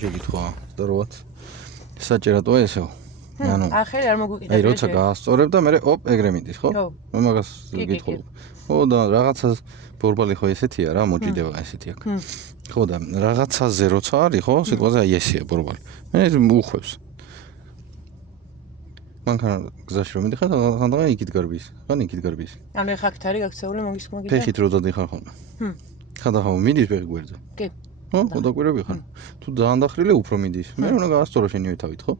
შეგითხრა, ზდაროათ. საჭიროა ესეო. ანუ ახალი არ მოგვიკიდა. აი როცა გაასწორებ და მე ოპ ეგრე მიდის, ხო? მე მაგას გითხულობ. ხო და რაღაცა ბორბალი ხო ესეთია რა, მოჭიდება ესეთი აქ. ხო და რაღაცაზე როცა არის, ხო? სიტყვაზე აი ესეა ბორბალი. მე უხვევს. მანქანა გზაში რომ მიდიხარ, ხანდახან იქით გარბის. ხან იქით გარბის. ანუ ეხა აქ არის გაქცეული მაგის მაგიდა. ფეხით რო დადიხარ ხოლმე. ხანდახან მიდის ფეხი გვერდზე. კი. ხო, დაკვირები ხარ. თუ ძალიან დახრილი უფრო მიდის. მე უნდა გაასწორო შენივე თავით, ხო?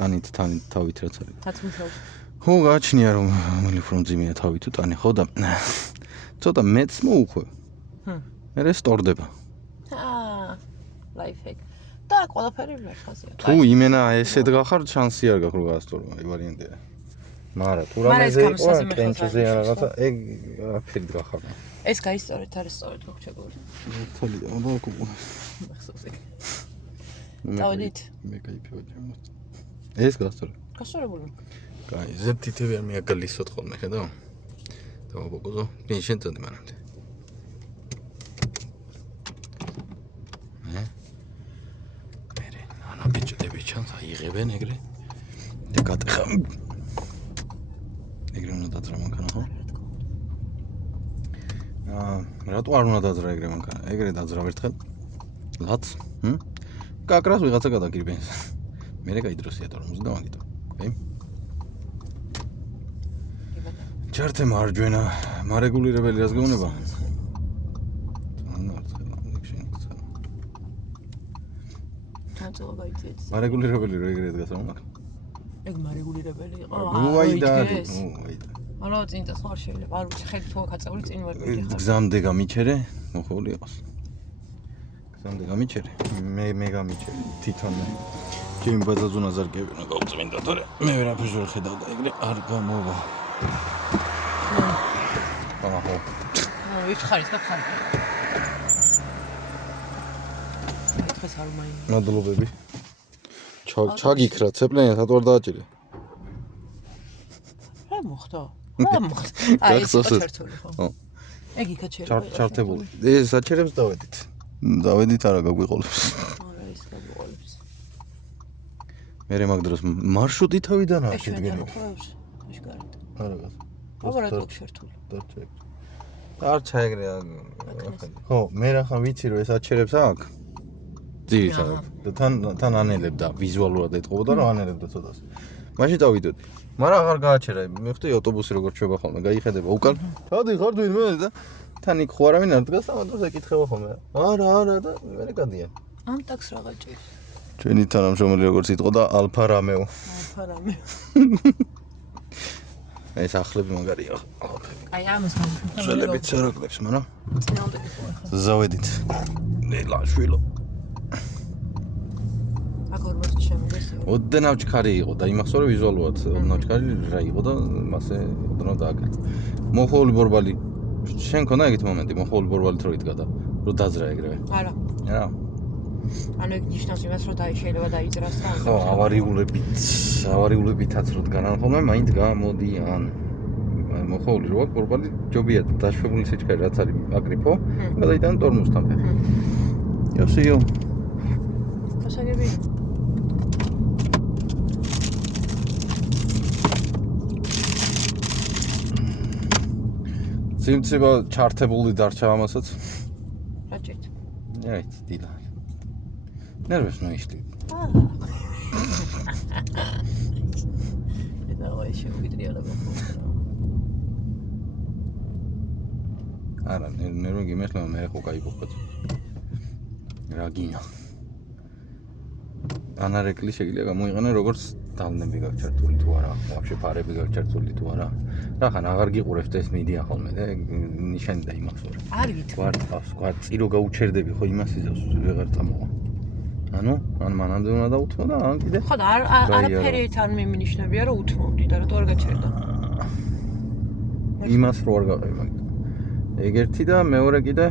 ტანით თავით რაც არის. თაცმუშავს. ხო, გააჩნია რომ ამელი უფრო მძიმეა თავი თუ ტანი, ხო და ცოტა მეც მოუხვევ. მე სწორდება. ლაიფჰეკ. და ყველაფერი მერხაზია. თუ იმენა ესეთ გახარ, შანსი არ გაქვს რომ გაასწორო, აი ვარიანტია. მაგრამ თუ რამეზე იყო, ტრენჩზე რაღაცა, ეგ აფერი გახარ. ეს გაისწორეთ, არის სწორედ გოგჩებული. თოლია, აბა კუ. მახსოვს ეგ. დავიდით. მე кайფია ჩემს. ეს გასწორე. გასწორებული. კაი, ზეთითები არ მიაგალისოთ ხოლმე, ხედავ? დავაბოგო, მე შენ წონდი მანამდე. ბიჭები ჩანს აიღებენ ეგრე და გატეხა ეგრე უნდა დაძრა მანქანა ხო? რატო არ უნდა დაძრა ეგრე მანქანა? ეგრე დაძრა ერთხელ ლაც კაკრას ვიღაცა გადაგირბენს მე გაიდროსია თორმოზე და მაგიტო ოკეი ჩარტე მარჯვენა მარეგულირებელი რას გეუბნება? მარეგულირებელი რო ეგრე დგას რომ მაგ. ეგ მარეგულირებელი იყო. უაიდა. ანუ წინ და სხვა შეიძლება. არ ვიცი ხედი თუ აკაცებული წინ ვარ მიდიხარ. გზამდე გამიჩერე, მოხეული იყოს. გზამდე გამიჩერე. მე გამიჩერე თვითონ. ჩემი ბაზაზუ ნაზარგები უნდა გავწმინდა, თორე მე ვერაფერს ვერ ხედავ და ეგრე არ გამოვა. აჰა. ვიხარით და ხარ. მადლობები. ჩაგიქრა ცეპლენია სად ვარ დააჭირე? რა მოხდა? აი ეს ჩართული ხო? ხო. ეგ იქა ჩართებული. ეს საჩერებს დავედით. დავედით არა გაგვიყოლებს. არა ის გაგვიყოლებს. მე მაგ დროს მარშრუტი თავიდან აკეთგენი. აშკარად. არა გას. აბა რატო ჩართული? არ ჩაეგრე. ხო, მე რახან ვიცი რომ ეს აჩერებს აქ. ძირითადად და თან ანელებდა ვიზუალურად ეთყობოდა რომ ანელებდა ცოტას. მაშინ დავიდოდი. მაგრამ აღარ გააჩერა. მე ხვდი ავტობუსი როგორ ჩვება ხოლმე, გაიხედება უკან. თავი ხარ თუ მე და თან იქ ხო არავინ არ დგას, ამათოს ეკითხება ხოლმე. არა და მე გადიან. ამ ტაქს რაღა ჭირს. ჩვენი თანამშრომელი როგორც იტყოდა ალფა რამეო. ალფა რამეო. ეს ახლები მაგარია. აი ამას მაგარი. შელებით სარაკლებს, მაგრამ წინააღმდეგ ხო. ზავედით. ნელა შვილო. ოდნავ ჩქარი იყო და იმახსოვრე ვიზუალურად ოდნავ ჩქარი რა იყო და მასე ოდნავ დააკეთე. მოხეული ბორბალი შენ ქონა ეგეთი მომენტი მოხეული ბორბალით რო იდგა და რო დაძრა ეგრევე. არა. რა. ანუ ეგ ნიშნავს იმას რომ შეიძლება დაიძრას და ხო, ავარიულებითაც რო დგანან ხოლმე, მაინც გამოდიან. მოხეული რო აქვს ბორბალი ჯობია დაშვებული სიჩქარე რაც არის აკრიფო, გადაიტანა ტორმუსთან ფეხი. იოსიო. გასაგები. სიმცება ჩართებული დარჩა ამასაც. რა ჭირთ? აი, დილა. ნერვებს მოიშლი. და აი შევიდრია და მოხდა. არა, ნერვი გიმეშლა მე ხო გაიგოხოთ. რა გინა. ანარეკლი შეიძლება გამოიყენო როგორც დალნები გაჩართული თუ არა, ვაფშე ფარები გაჩართული თუ არა. რახან აღარ გიყურებთ ეს მედია ხოლმე და ნიშანი და იმახსოვრე. არ გითხრა. ვარ წირო გაუჩერდები ხო იმას იზავს ვეღარ წამოვა. ანუ ან მანამდე უნდა დაუთმო და ან კიდე. ხო და არაფერი არ მიმინიშნებია რომ უთმობდი და რატო არ გაჩერდა. იმას რო არ გაყევი მაგით. ეგ ერთი და მეორე კიდე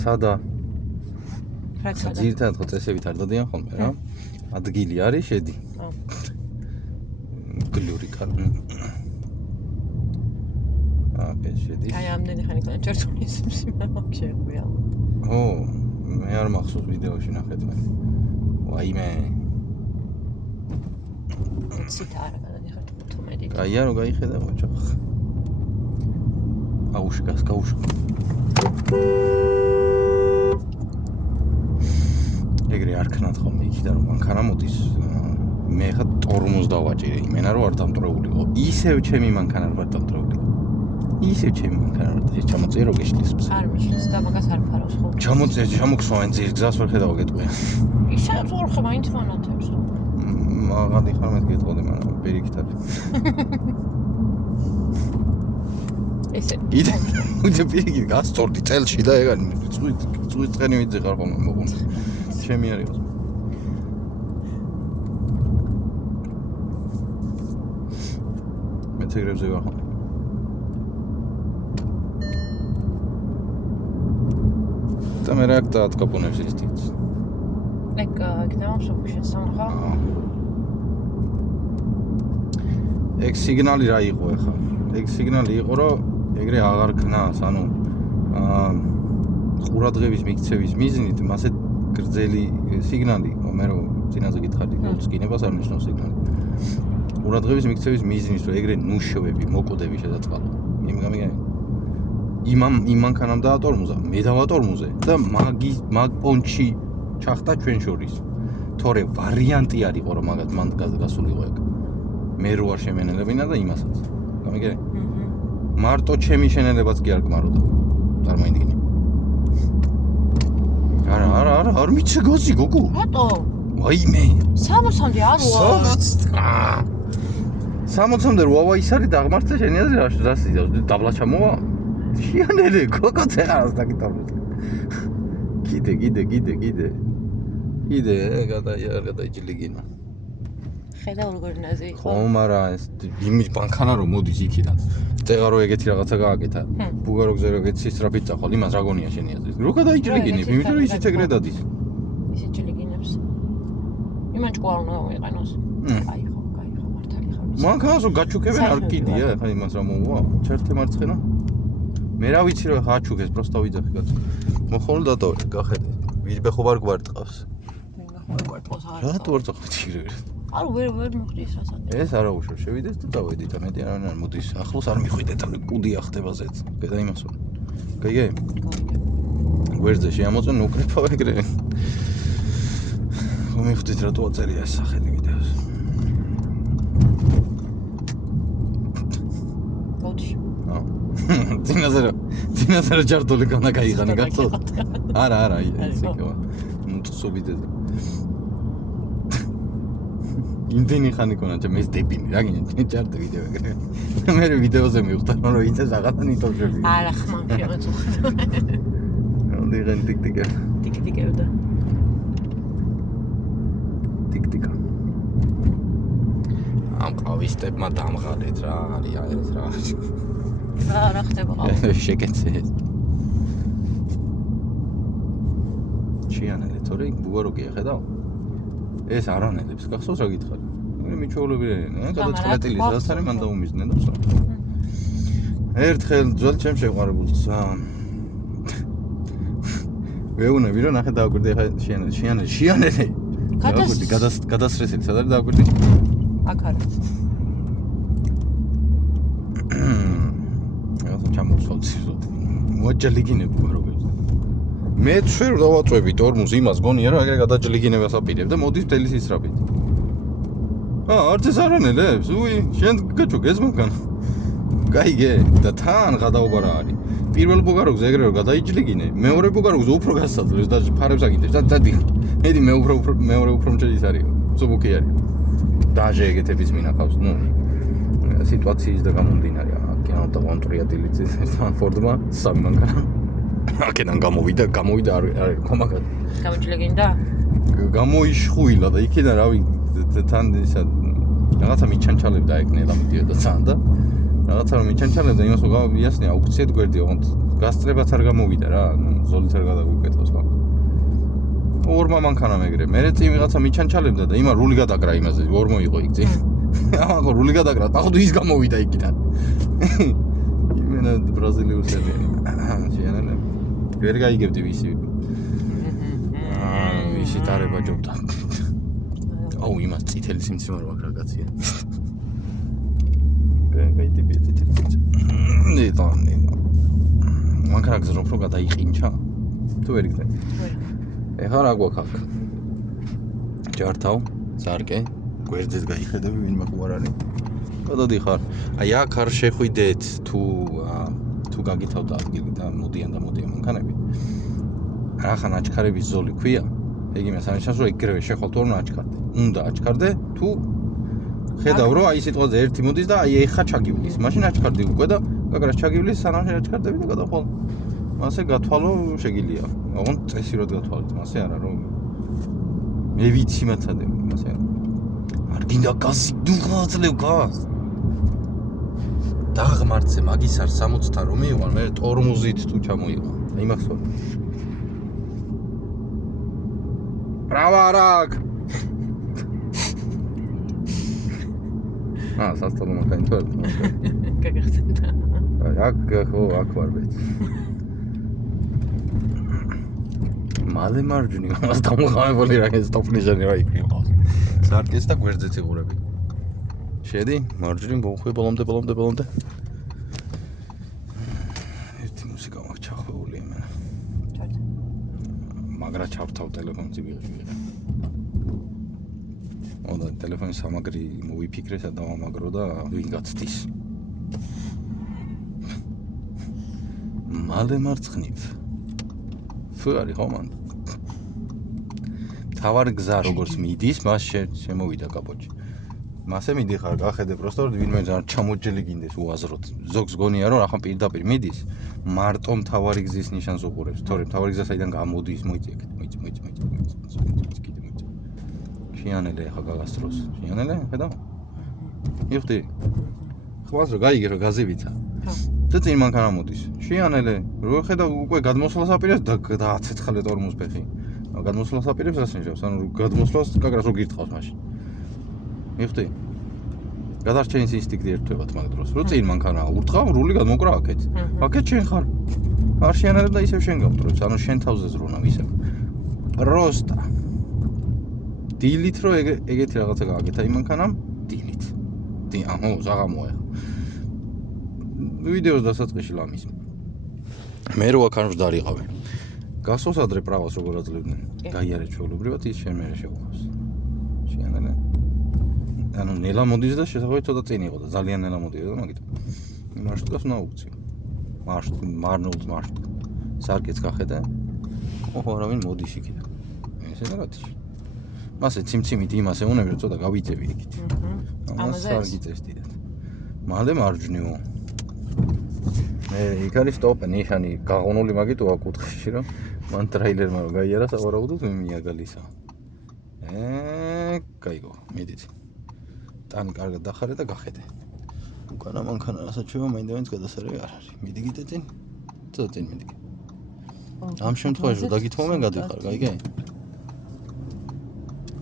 ცადა ძირთად ხო წესებით არ დადიან ხოლმე რა. ადგილი არის შედი. გლური კარ. აკე შედი. აი ამდენი ხანი კონცერტული სიმსიმა მაგ შეგვია. ო, მე არ მახსოვს ვიდეოში ნახეთ მე. ვაიმე. ციტა არა გადადიხარ თუ მეტი. კაია რო გაიხედა მოჭახ. აუშკას გაუშკა. ეგრე არ ქნათ ხოლმე იქიდან რომ მანქანა მოდის. მე ხა ტორმოზ დავაჭირე იმენა რომ არ დამტრეულიყო. ისევ ჩემი მანქანა არ დამტრეულიყო. ისევ ჩემი მანქანა არ ჩამოწიე რო გიშლის. არ მიშლის და მაგას არ ფარავს ხო? ჩამოწიე ჩამოგსვენ ძირ გზას ვერ ხედავ გეტყვია. ისე ვერ ხე მაინც მონათებს. მაგადი ხარ მე გეტყოდი მაგრამ პირიქით არის. ესე იდე პირიქით გასწორდი წელში და ეგ წუით წენი ვიძე ხარ ხოლმე მოგონა. ჩემი არის. მე ეგრებზე ვარ ხოლმე. და მე რა გაკაპონებს ის თიც. ეგ კიდევ სოფიშენ სამხა. ეგ სიგნალი რა იყო ახლა? ეგ სიგნალი იყო რომ ეგრე აღარ ქნას, ანუ ყურადღების მიქცევის მიზნით მასე გრძელი სიგნალი იყო, მე რომ წინაზე გითხარდი, სკინებას არ ნიშნავს სიგნალი. ყურადღების მიქცევის მიზნით რომ ეგრე ნუშევები, მოკვდები შედაწყალო. იმგამიგე იმ მანქანამ დაატორმუზა, მე დავატორმუზე და მაგ პონჩი ჩახტა ჩვენ შორის. თორე ვარიანტი არისო რომ მაგათ მან გასულიყო ეგ. მე რო არ შემენელებინა და იმასაც. გამიგე? მარტო ჩემი შენელებაც კი არ გმაროდა. წარმოიდგინე. არა, არ მიცე გაზი გოგო. რატო? ვაიმე. 60-მდე არ ვარ. 60-მდე როა ის არის დაღმართზე შენი აზრი რას იზავს? დაბლა ჩამოვა? შიანელე გოგო წერას დაკითხავს. კიდე გადაიჯლიგინა. ხედავ როგორ ნაზი იყო. ხო, მაგრამ ეს იმი მანქანა რომ მოდის იქიდან. წეღა რო ეგეთი რაღაცა გააკეთა. ბუგაროგზე ეგეთი სისტრაფით წახვალ, იმას რა გონია შენი აზრი? რო გადაიჯლიგინებ, იმიტომ რომ ისიც ეგრე დადის. ისიც ჯლიგინებს. იმან ჭკუარ უნდა მოიყენოს. აი ხო, მართალი ხარ. მანქანას რო გაჩუქებენ არ კიდია, ხა იმას რა მოუვა? ჩერთე მარცხენა. მე რა ვიცი რომ ხაჩუქეს, პროსტა ვიძახი კაცო. მოხოლ დატოვე, გახედე. ვიდე ხო ვარ გვარტყავს. მე ხო გვარტყავს არა. რატო არ წახვით იგრე? არ ვერ მოხდის რასაც. ეს არა უშო, შევიდეს და დავედით, ამეტი არ მოდის. ახლოს არ მიხვიდეთ, კუდი ახდება ზეც. გედა იმას ვარ. გაიგე? გვერდზე შეამოწმენ უკრეფავ ეგრე. ხო მიხვდით რატო აწერია ეს სახელი ვიდეოს. გოჩი. ძინაზე ჯარტული განა გაიღანი გაწოდ. არა, ისე კი. მუწსობიდეზე. იმდენი ხანი ქონა მე ეს დებინი რა გინდა ჯარტი ვიდეო ეგრე. მე ვიდეოზე მივხვდა რომ იცი რაღაცა ნიტოჟები. არა ხმამ შემოწუხ. დიგენ ტიკტიკა. ტიკტიკებდა. ტიკტიკა. ამ ყავისტებმა დამღალეთ რა არის ეს რა. რა ხდება ყავა? შეკეთე. ჩიანელე თორე ბუგაროგია ხედავ? ეს არანელებს, გახსოვს რა გითხარი? მე მიჩვეულებიანი, გადაწყვეტილი ზას არის მან დაუმიზნე და ვსა. ერთხელ ძველ ჩემ შეყვარებულს ვეუნები რომ ნახე დააკვირდი ხა შიანელი. გადასრესილი სად არის დააკვირდი? აქ არის. რაღაცა ჩამოვსვავდი. მოაჯლიგინებ ბუგაროგებს. მე ჩვენ დავაწვევი ტორმუს იმას გონია რომ ეგრე გადაჯლიგინებას აპირებ და მოდის მთელი სისწრაფით. არც ეს არანელებს, შენ გაჩუქეს მანქანა. გაიგე და თან გადაუგა რა არის. პირველ ბუგაროგზე ეგრე რომ გადაიჯლიგინე, მეორე ბუგაროგზე უფრო გასაძლევს და ფარებს აკეთებს და დადიხ. მედი მეორე უფრო მჭედის არის. ზუბუკი არის. დაჟე ეგეთების მინახავს, სიტუაციის და გამომდინარე. აქ კონტრია დილიცის ფორდმა სამი მანქანა. აქედან გამოვიდა არ კომაგად. გამოჯლიგინდა? გამოიშხუილა და იქიდან რავი თან ისა რაღაცა მიჩანჩალებდა ეგნელა მიდიოდა თან და რაღაცა რომ მიჩანჩალებდა იმას რომ გავიასნია აუქციად გვერდი ოღონდ გასწრებაც არ გამოვიდა რა ზოლით არ გადაგვიკეთოს მაგ ორმა მანქანამ ეგრე მე წინ ვიღაცა მიჩანჩალებდა და იმა რული გადაგრა იმაზე ორ მოიყო იქ წინ ამაგო რული გადაგრა დახვდი ის გამოვიდა იქიდან იმენა ბრაზილიუსელი შეიძლება ვერ გაიგებდი ვისი მისი დარება ჯობდა. აუ, იმას წითელი სიმციმარე მაქვს რა კაცია. გაი ტიპი წითელი სიმციმარე. ნეტა. მანქანა გზნობ რომ გადაიყინჩა. თუ ვერ იქნება. ეხლა რა გვაქვს აქ? ჯართავ, ზარკე, გვერდზეც გაიხედები ვინმე ხო არ არის. გადადიხარ. აი აქ არ შეხვიდეთ თუ გაგითავდა ადგილი და მოდიან მანქანები. რახან აჩქარების ზოლი ქვია. ეგ იმას ანიშნავს რომ ეგრევე შეხვალ თუ არ აჩქარდე. უნდა აჩქარდე თუ ხედავ რომ აი სიტყვაზე ერთი მოდის და აი ეხა ჩაგივლის. მაშინ აჩქარდი უკვე და გაგრას ჩაგივლის სანამ შეაჩქარდები და გადახვალ. მასე გათვალო შეგილია. ოღონდ წესიურად გათვალეთ. მასე არა რომ მე ვიცი მათადე მასე არ გინდა გაზი დუღაწლევ გაზ. დაღმართზე მაგის არ 60-თან რომ მივიღარ მე ტორმოზით თუ ჩამოიღო. იმახსოვრ. Pravarag! სასწავლო მანქანა თუ არა? გაგახსენდა. აქ ვარ ბეთ. მალე მარჯვნივ მას დამოყავებული რა ეს ტოპნიჟანი რა იქნება. სარკეს და გვერდზეც იღურები. შედი მარჯვნივ ბოლხე ბოლომდე. ერთი მუსიკა მაქვს ჩახვეული იმენა. მაგრა ჩავთავ ტელეფონზე ვიღე. და ტელეფონის სამაგრი მოვიფიქრე და მომაგრო და ვინ გაცდის. მალე მარცხნივ. თუ არის ხომან. თავარი გზა როგორც მიდის, მას შემოვიდა კაპოჩი. მასე მიდიხარ, გახედე პროსტო ვინმე არ ჩამოჯელი გინდეს უაზროდ. ზოგს გონია რომ ახლა პირდაპირ მიდის, მარტო თავარი გზის ნიშანს უყურებს. თორემ თავარი გზა საიდან გამოდის, მოიწი. შიანელე ახლა გაგასწროს. შიანელე, ხედავ? იხდი. ხვალს რომ გაიგე რომ გაზივიცა. და წინ მანქანა მოდის. შიანელე, რო ხედავ უკვე გადმოსვლას აპირებს და დააცეცხლე ტორმოს ფეხი. გადმოსვლას აპირებს რას ნიშნავს? ანუ გადმოსვლას კაკრას რო გირტყავს მაშინ. იხდი. გადარჩენის ინსტინქტი ერთვებათ მაგ დროს. რო წინ მანქანა ურტყავ, რული გადმოკრა აქეთ. აქეთ შენ ხარ. არ შიანელებ და ისევ შენ გავტროც. ანუ შენ თავზე ზრუნავ ისევ. პროსტა. დილით რო ეგეთი რაღაცა გააკეთა იმ მანქანამ, დილით. აჰო, ზაღამოა. ვიდეოს დასაწყისში ლამის. მე რო აქ არ ვდარიყავი. გასოს ადრე პრავას როგორ აძლევდნენ. გაიარე ჩვეულებრივად ის შენ მერე შეუხავს. შიანელე. ანუ ნელა მოდის და შესაძლოა ცოტა წინ იყო და ძალიან ნელა მოდიოდა და მაგით. მარშრუტს უნდა უწევ. მარნულს მარშრუტ. სარკეც გახედა. ოჰო, არავინ მოდის იქით. ესე რაღაცა. მასე ციმციმით იმას ეუნები რომ ცოტა გავიწევი იქით. ამას არ გიწევდით. მალე მარჯვნივ. მე იქ არის სტოპ ნიშანი გაღონული მაგით უაკუთხეში რომ მან ტრეილერმა რომ გაიარა სავარაუდოდ მე მიაგალისა. გაიგო, მიდით. ტანი კარგად დახარე და გახედე. უკანა მანქანა რასაჩვევა მაინდამაინც გადასარევი არ არის. მიდი გიტე წინ. ცოტა წინ მიდი. ამ შემთხვევაში რომ დაგითმობენ გადიხარ, გაიგე?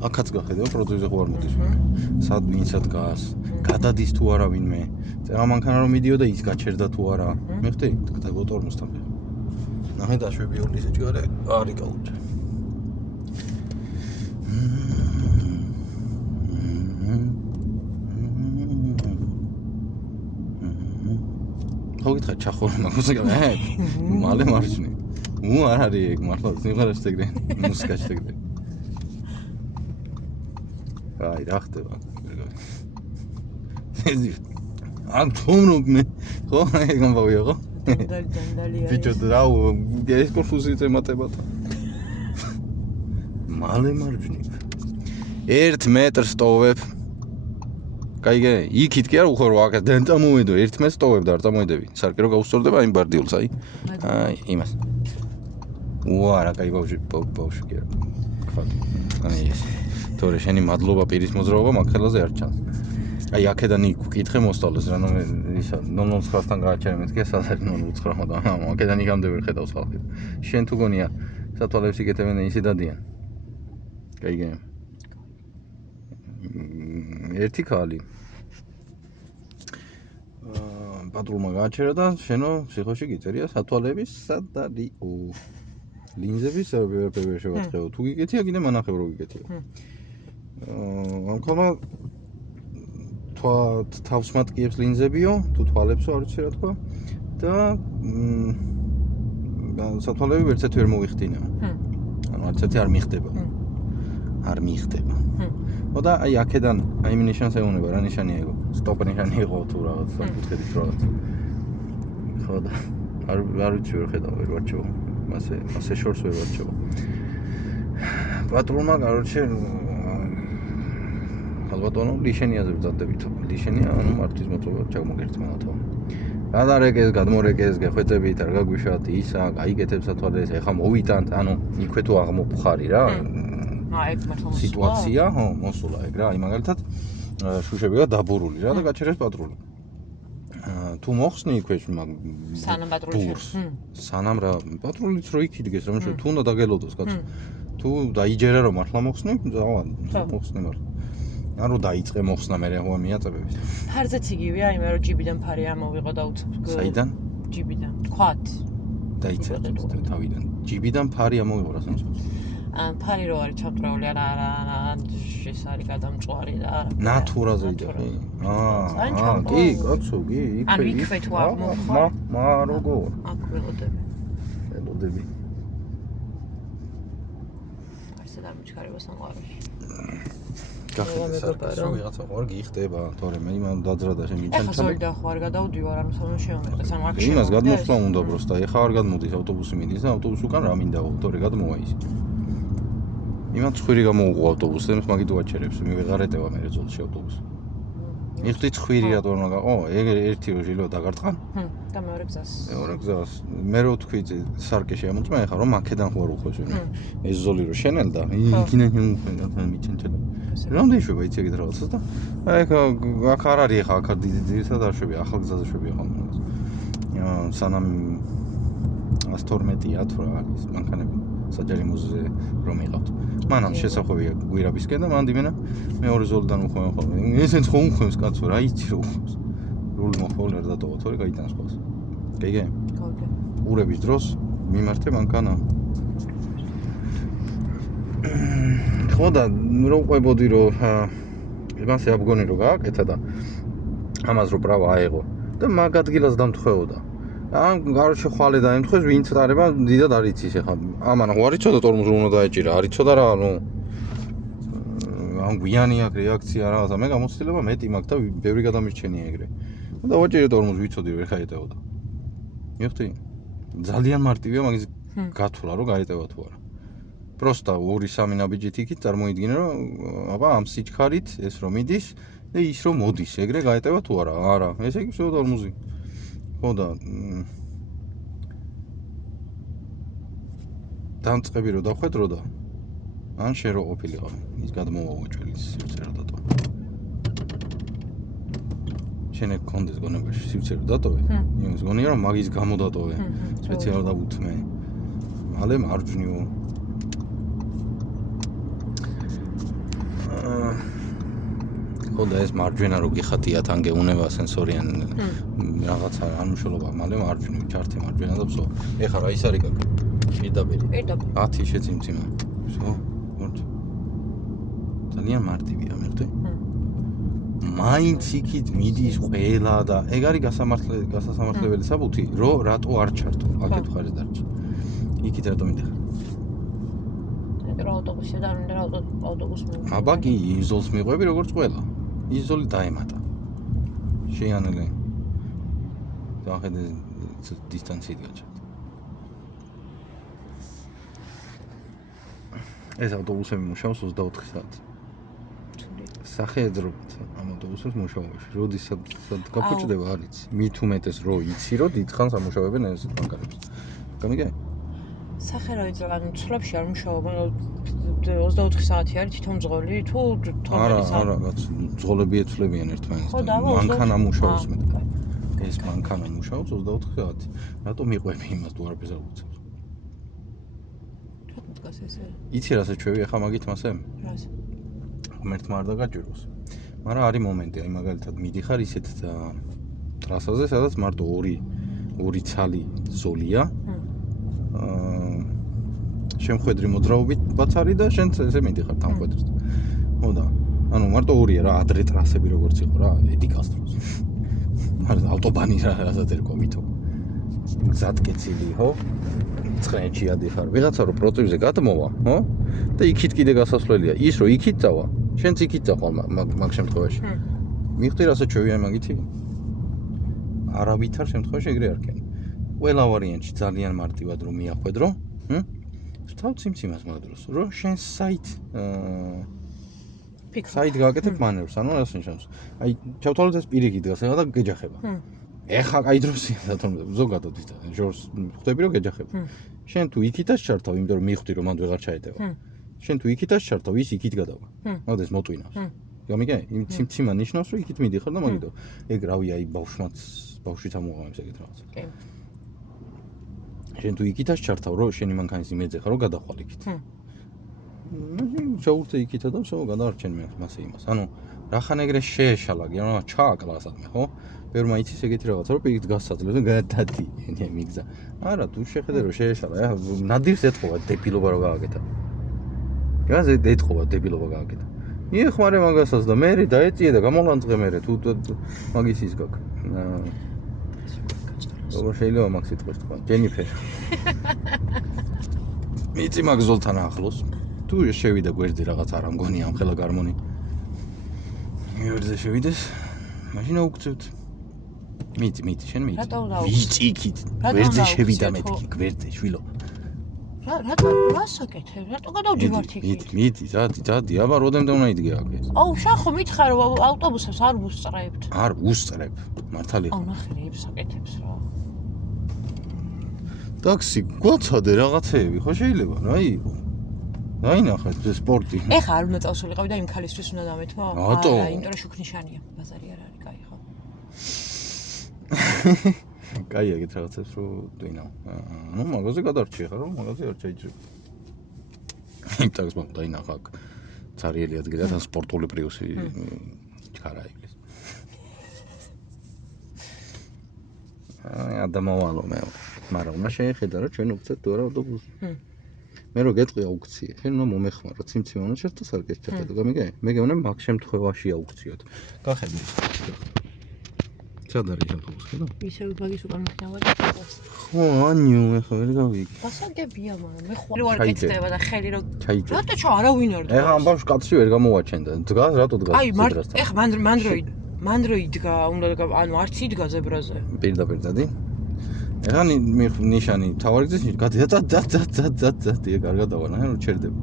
აქაც გახედე, პროდუცერზე ხო არ მოდის. სად ვინცად გას, გადადის თუ არა ვინმე. წერა მანქანა რომ მიდიოდა ის გაჩერდა თუ არა. მიხდი? და გოტორმოსთან. ნახე დაშვები ორი ისეჭარე, არი კალუჭა. ხო გითხარ ჩახორი მაგუსიკა მალე მარჯვნი. არ არის ეგ მართლა სიმღერაში ეგრე მუსიკაში ეგრე. აი რა ხდება? ამ თუმრობ მე ხო ეგ ამბავია ხო? დანდალია. ბიჭო რაუ ეს კონფუზიზე მატებათა. მალე მარჯვნი. 1 მეტრ სტოვებ. გაიგე? იქით კი არ უხარ რა აქ დან წამოვედო 1 მეტრ სტოვებ და არ წამოედები. სარკე რო გაუსწორდება იმ ბარდიულს აი. აი იმას. უარა კაი ბავშვი კი არა. ხადი. აი ეს. თორე შენი მადლობა პირის მოძრაობა მაგ ხელაზე არ ჩანს. აი აქედან იქ ვკითხე მოსწავლეს რა ისა 009-თან გააჩერე მეთქე სასარი 009 და აქედან იქამდე ვერ ხედავს ხალხი. შენ თუ გონია სათვალებს იკეთებენ ისე დადიან. გაიგე? ერთი ქალი პატრულმა გააჩერა და შენო სიხოში გიწერია სათვალების სად არისო. ლინზების ვერ შევაწყეო. თუ გიგეთია, კიდე მანახებ რო გიგეთია. ამქომა თავს მატკიებს ლინზებიო, თუ თვალებსო, არ ვიცი რა თქვა. და სათვალები ვერცეთ ვერ მოიხდინა. ანუ არც ერთი არ მიხდება. არ მიხდება. და აი აქედან აი იმ ნიშანს ეუნება, რა ნიშანია ეგო? სტოპ ნიშანი იყო თუ რაღაც საკუთხედით რაღაც. ხო და არ ვიცი ვერ ხედავ ვერ ვარჩევ. მასე შორს ვერ ვარჩევ. პატრონმა короче ალბათონო ლიშენიაზე ვძადებით. ლიშენია ანუ მართვის მოწოვა ჩაგმოგერთმენათო. გადარეკეს, გადმორეკეს, გეხვეწებით, არ გაგვიშათ ისა, გაიგეთებს ათვალეს, ეხა მოვიტანთ, ანუ იქვე თუ აღმოფხარი რა. ეგ მართლა სიტუაცია, ხო, მოსულა ეგ რა, აი მაგალითად შუშებია დაბურული რა და გაჩერეს პატრული. თუ მოხსნი იქვე მაგ სანამ პატრული სანამ რა პატრულიც რო იქ იდგეს რომ თუ უნდა დაგელოდოს კაცო. თუ დაიჯერა რომ მართლა მოხსნი, ზავან მოხსნი მართლა. ანუ დაიწყე მოხსნა მე რა მიაწებებით. ფარზეც იგივეა, იმე რომ ჯიბიდან ფარი ამოვიღო და უცებ. საიდან? ჯიბიდან. თქვათ. დაიწყე თავიდან. ჯიბიდან ფარი ამოვიღო რა სამწუხაროდ. ფარი რო არის ჩამწრეული არა ეს არის გადამწვარი და არა. ნატურაზე იდგა. კი, კაცო, კი, ანუ იქვე თუ აღმოხარ. მა როგორ? აქ ველოდები. ველოდები. ასე დამიჩქარება სამყაროში. გახდეს რა ვიღაცა ხوار გიხდება, თორე მე იმან დაძრა და შემიჩემ. ეხა ზოგი და ხო არ გადავდივარ, ანუ სამე შემომეყეს, ანუ აქ იმას გადმოსვლა უნდა პროსტა, ეხა არ გადმოდის ავტობუსი მიდის და ავტობუსი უკან რა მინდაო, თორე გადმოვა ის. იმან ცხვირი გამოუყო ავტობუსს, მაგით უაჩერებს, მე ვეღარეტევა მე ძოლში ავტობუსი. იხდი ცხვირი რატო არ მაგა? ეგ ერთი რო ჟილო დაგარტყან? და მეორე გზას. მეორე გზას. მე რო თქვი სარკე შემოწმა ეხა რომ აქედან ხო არ უხოს ვინმე. ეს ზოლი რო შენელდა, იქიდან შემოხდა და მიჩენჩელა. რამდენი შვება იცი ეგეთ რაღაცას და აი აქ არ არის ეხა აქ ძირითადად არ შვები ახალგზაზე შვები ახლა სანამ 112-ია თუ რა არის მანქანები საჯარი მუზეზე რომ იყავთ მანამ შესახვევია გვირაბისკენ და მანდი მენა მეორე ზოლიდან უხვევენ ხოლმე ესეც ხო უხვევს კაცო რა იცი რო უხვევს რული მოხვალ არ დატოვა თორე გაიტანს ხოლმე გიგე გოგე ურების დროს მიმართე მანქანა ხო და რო ყვებოდი რომ იმასე აბგონი რო გააკეთა და ამას რო პრავა აეღო და მაგ ადგილას დამთხეოდა ან გარშე ხვალე დაემთხეს ვინც დარება დიდად არ იცის ეხა ამან ხო არ იცოდა ტორმოზ რო უნდა დაეჭირა არ იცოდა რა ანუ ან გვიანი აქ რეაქცია რაღაცა მე გამოცდილება მეტი მაქვს და ბევრი გადამირჩენია ეგრე და ვაჭირე ტორმოზ ვიცოდი ვერ ხაიტეოდა მიხდი ძალიან მარტივია მაგის გათვლა რომ გაიტევა თუ არა просто 2-3 ნაბიჯით იქით წარმოიდგინე რომ აბა ამ სიჩქარით ეს რომ მიდის და ის რომ მოდის ეგრე გაეტევა თუ არა არა ესე იგი всё ტორმოზი ხო და დამწყები რო დახვედრო და ან შენ რო ყოფილიყავ ის გადმოვაო ჭვლის სივრცე რა დატოვა შენ ეგ კონდეს გონებაში სივრცე რო დატოვე იმის გონია რომ მაგის გამო დატოვე სპეციალურად უთმე მალე მარჯვნივ ხო და ეს მარჯვენა რო გიხატია თან გეუნება სენსორიან რაღაცა არ მნიშვნელობა მალე მარჯვნივ ჩართე მარჯვენა და ვსო ეხა რა ის არის კაკა პირდაპირ 10 შეციმციმა ვსო მორჩ ძალიან მარტივია მეხტე მაინც იქით მიდის ყველა და ეგ არის გასასამართლებელი საბუთი რომ რატო არ ჩართო აქეთ ხარეს დარჩა იქით რატო მიდიხარ ავტობუსი და რა ავტობუსი აბა კი იზოლს მიყვები როგორც ყველა იზოლი დაემატა შეანელე დახედე დისტანციით გაჩერდა ეს ავტობუსები მუშაობს 24 საათი სახედრობთ ამ ავტობუსებს მუშაობაში როდესაც გაფუჭდება არ იცი მით უმეტეს რო იცი რომ დიდხანს ამუშავებენ ეს მანქანებს გამიგე სახელოიძე ანუ ცვლებში არ მუშაობენ 24 საათი არის თვითონ ძღოლი თუ 12 საათი არა ძღოლები ეცვლებიან ერთმანეთს მანქანა მუშაობს მეტად ეს მანქანა მუშაობს 24 საათი რატომ მიყვები იმას თუ არაფერს არ უცებს რა დგას ესე იცი რა საჩვევი ახლა მაგით მასე რას ღმერთმა არ დაგაჭიროს მაგრამ არის მომენტი აი მაგალითად მიდიხარ ისეთ ტრასაზე სადაც მარტო ორი ცალი ზოლია შემხედრი მოძრაობით ბაცარი და შენ ესე მიდიხარ თანხმედრს. ხო და ანუ მარტო ორია რა, ადრე ტრასები როგორც იყო რა, ედიკას დროს. მაგრამ ავტობანი რასაც ერქვა ვითო. გზატკეცილი, ხო? ცხენში ადიხარ. ვიღაცა რო პროტივზე გადმოვა, ხო? და იქით კიდე გასასვლელია. ის რო იქით წავა, შენც იქით წავალ მაგ შემთხვევაში. მიხდი რასაც შევიან მაგითი? არავითარ შემთხვევაში ეგრე არ ქენ. ყველა ვარიანტში ძალიან მარტივად რომ მიახვედრო, ვთავ ციმციმას მაგ დროს, რომ შენ საით გააკეთებ მანევრს, ანუ რას ნიშნავს? აი, ჩავთვალოთ ეს პირიქით დგას ახლა და გეჯახება. ეხა კაი დროსია დათორმე, ზოგადად ის და ჟორს ხვდები რომ გეჯახება. შენ თუ იქითაც ჩართავ, იმიტომ რომ მიხვდი რომ მანდ ვეღარ ჩაეტევა. შენ თუ იქითაც ჩართავ, ის იქით გადავა. მაგდეს მოტვინავს. გამიგე? იმ ციმციმა ნიშნავს რომ იქით მიდიხარ და მაგითო. ეგ რავი აი ბავშვით ამოღამებს ეგეთ რაღაცა. კი. შენ თუ იქითაც ჩართავ, რომ შენი მანქანის იმედზე ხარ, რომ გადახვალ იქით. ჩაურთე იქითა და всё, გადაარჩენ მე მასე იმას. ანუ რახან ეგრე შეეშალაგე, რა ჩააკლა სადმე, ხო? ვერმა იცის ეგეთი რაღაცა, რომ პირიქით გასაძლევს და გადადი, ენე მიგზა. არა, თუ შეხედე რომ შეეშალა, ნადირს ეთყობა დებილობა რო გააკეთა. გაზ ეთყობა დებილობა გააკეთა. იხმარე მაგასაც და მე დაეწიე და გამოლანძღე მე თუ მაგის ის გაქვს. როგორ შეიძლება მაგ სიტყვას თქვა? ჯენიფერ. მიწი მაგ ზოლთან ახლოს. თუ შევიდა გვერდზე რაღაც არ ამგონია ამ ხელა გარმონი. გვერდზე შევიდეს. მაშინ აუქცევთ. მიწი, შენ მიწი. ვიწი იქით. გვერდზე შევიდა მეთქი, გვერდზე შვილო. რატო რასაკეთებ? რატო გადავდივართ იქით? მიწი, ძადი, აბა როდემდე უნდა იდგე აქ ეს? აუ, შახო მითხარ რომ ავტობუსებს არ უსწრებთ. არ უსწრებ, მართალი. აუ, ნახე რებს აკეთებს რა. ტაქსი, გვაცადე რაღაცეები, ხო შეიძლება რა იყო? დაინახეთ ეს სპორტი. ეხა არ უნდა წავსულიყავი და იმ ქალისთვის უნდა დამეთო? რატო? იმიტომ რომ შუქნიშანია, ბაზარი არ არის, კაი ხო? კაი ეგეთ რაღაცებს რო დინავ. ნუ მაგაზე გადარჩი ხარ, რომ მაგაზე არ ჩაიჭრებ. იმ ტაქსს მომ დაინახა აქ. цаრიელი ადგილია თან სპორტული პრიუსი ჩქარაიბლის. აი ადამიანო მე. მაგრამ უნდა შეეხედა რომ ჩვენ უგცეთ თუ არა ავტობუსი. მე რო გეტყვი აუქციე, შენ უნდა მომეხმარო, ციმციმე უნდა შერთო სარკეს ჩახედო, გამიგე? მე გეუბნები მაგ შემთხვევაში აუქციოთ. გახედი. სად არის ავტობუსი, ხო? ისევ ბაგის უკან მიხნევა და ჩაგვას. ხო, ანიუ, ეხლა ვერ გავიგე. გასაგებია, მაგრამ მე ხوار კეთდება და ხელი რო ჩაიჭრა. რატო არავინ არ დგას? ეხლა ამ ბავშვს კაცი ვერ გამოვაჩენდა. დგას, რატო დგას? აი, ეხლა მან რო იდგა, უნდა ანუ არც იდგა ზებრაზე. პირდაპირ დადი. ეხლა ნიშანი თავარიგზის გადი და კარგად დავანა, რომ ჩერდება.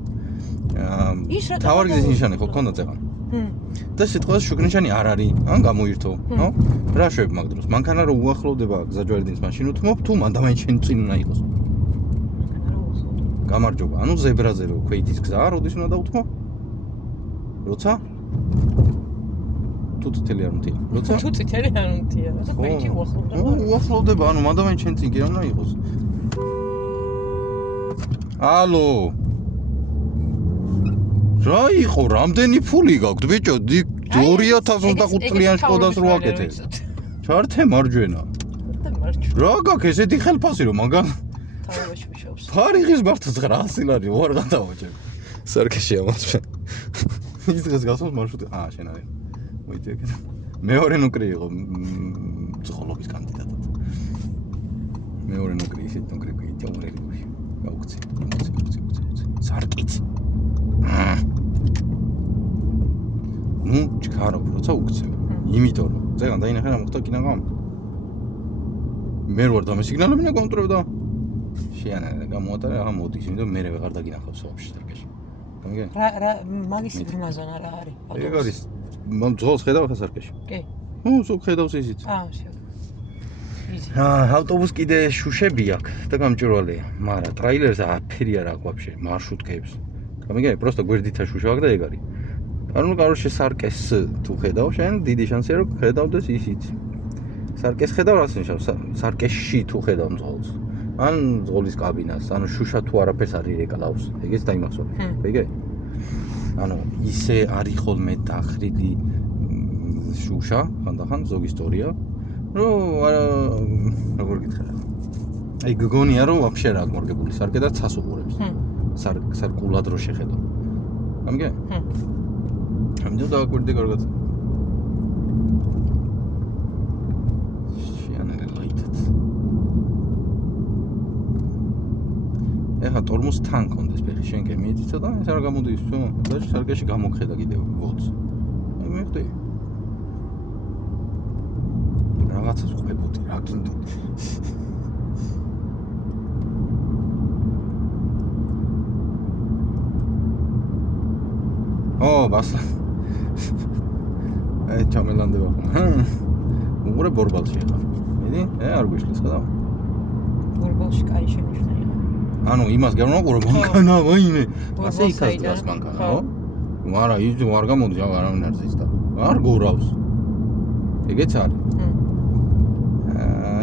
თავარიგზის ნიშანი ხო გქონდა წეღან? და სიტყვას შუქნიშანი არ არის, ან გამოირთო, ხო? რა შვებ მაგ დროს? მანქანა რო უახლოვდება გზაჯვარედინის მაშინ უთმობ თუ მანდა მაინც შენ წინ უნდა იყოს. გამარჯობა. ანუ ზებრაზე რო ქვეითის გზა, როდის უნდა დაუთმო? როცა? თუ წითელი არ მთია. როცა? თუ წითელი არ მთია. როცა ქვეითი უახლოვდება. უახლოვდება, ანუ მანდა მაინც შენ წინ კი არ უნდა იყოს. ალო. რა იყო, რამდენი ფული გაქვთ, ბიჭო? 2005 წლიან შკოდას რო აკეთე. ჩართე მარჯვენა. რა გაქვს ესეთი ხელფასი რომ მაგა? თავაში მუშაობს. ფარიღის მარტო 900 ლარი ვარ გადავაჭერ. სარკეში ამოწმე. ის დღეს გასვლის მარშრუტი. შენ არის. მოიწევი. მეორე ნუკრი იყო ფსიქოლოგის კანდიდატად. მეორე ნუკრი ისეთ ნუკრი გიჯავრელი. გაუქცე. სარკით. ნუ ჩქარავ, როცა უქცევ. იმიტომ რომ ზეგან დაინახე რა მოხდა კინაღამ. მე ვარ და მე სიგნალებინა კონტროლდა. შეანერა გამოატარა რა მოდის, იმიტომ მე ვეღარ დაგინახავს ვაფშე სარკეში. გამიგე? რა მაგის ბრმაზან არა არის. ეგ არის. მან ძღოლს ხედავ ხა სარკეში. კი. სულ ხედავს ისიც. შევა. ავტობუს კიდე შუშები აქვს და გამჭვირვალეა, მაგრამ ტრეილერზე აფერი არ აქვს ვაფშე, მარშრუტკებს. გამიგე? პროსტო გვერდითა შუშა აქვს და ეგ არის. ანუ კაროშე სარკეს თუ ხედავ შენ, დიდი შანსია რომ ხედავდეს ისიც. სარკეს ხედავ რას ნიშნავს? სარკეში თუ ხედავ მძღოლს. ან მძღოლის კაბინას, ანუ შუშა თუ არაფერს არ ირეკლავს. ეგეც დაიმახსოვრე. ეგე? ანუ ისე არის ხოლმე დახრილი შუშა, ხანდახან ზოგი ისტორია. როგორ გითხრა? აი გგონია რომ ვაფშე რა მორგებული სარკე და ცას უყურებს. სარკულად რო შეხედო. გამიგე? ამიტომ დავაკვირდი კარგად. შეანელი ლაითად. ეხა ტორმოს თან კონდეს ფეხი შენ კი მიიწიწო და ეს არ გამოდის თუ და სარკეში გამოგხედა კიდევ 20. მიხდი. რაღაცას ყვებოდი რა გინდო. ბასა. ჩამელანდება ხომ. უყურე ბორბალში ხა. მიდი? არ გვიშლის ხა და. ბორბალში კაი შემიშნა იყო. ანუ იმას გავუყურო მანქანა ვაიმე. ასე იქაც მანქანა, ხო? მარა ის არ გამოდის არავინ არ ზის და. არ გურავს. ეგეც არის.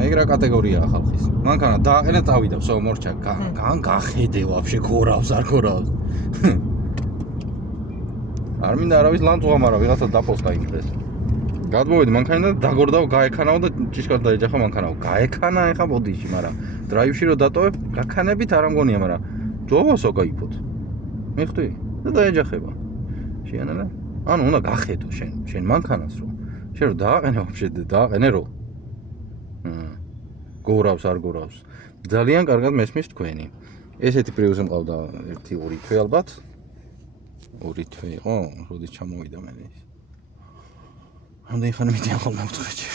ეგ რა კატეგორიაა ხალხის. მანქანა დააყენა დავიდა, всё მორჩა. გახედე ვაფშე გურავს, არ გურავს. არ მინდა არავის ლანძღვა, მაგრამ ვიღაცა დაპოსტა იქდეს. გადმოვედი მანქანიდან და დაგორდავ, გაექანაო და ჭიშკარად დაეჯახა მანქანაო. გაექანა ეხა ბოდიში, მაგრამ დრაივში რო დატოვებ, გაქანებით არ ამგონია, მაგრამ ძოვასო გაიფოთ. მიხდი? და დაეჯახება. შეანელა? ანუ უნდა გახედო შენ მანქანას რო. შენ რო დააყენე ვაფშე, დააყენე რო. გურავს, არ გურავს. ძალიან კარგად მესმის თქვენი. ესეთი პრიუსი მყავდა 1-2 თვე ალბათ. 2 თვე იყო, როდის ჩამოვიდა მე ის. ამდენი ხანი მიდიან ხოლმე უცხოეთში.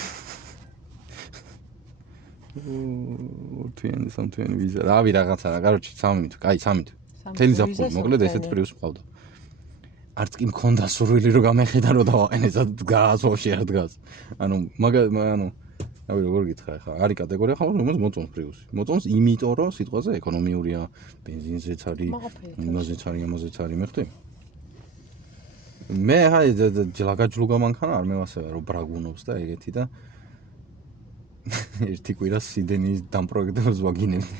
თვიანი, 3 თვიანი ვიზა. რავი რაღაცა რა, კაროჩი 3 თვე, კაი 3 თვე. თელი ზაფხული, მოკლედ ესეთი პრიუსი მყავდა. არც კი მქონდა სურვილი რომ გამეხედა რომ დავაყენე, დგას ვაფშე არ დგას. ანუ რავი როგორ გითხრა ხა, არის კატეგორია ხა, რომელსაც მოწონს პრიუსი. მოწონს იმიტომ რომ სიტყვაზე ეკონომიურია, ბენზინზეც არის, იმაზეც არის, ამაზეც არის, მეხტი? მე ხა ჯლაგაჯლუგა მანქანა არ მევასება რომ ბრაგუნობს და ეგეთი და ერთი კვირა სიდენის დამპროექტებს ვაგინებდი.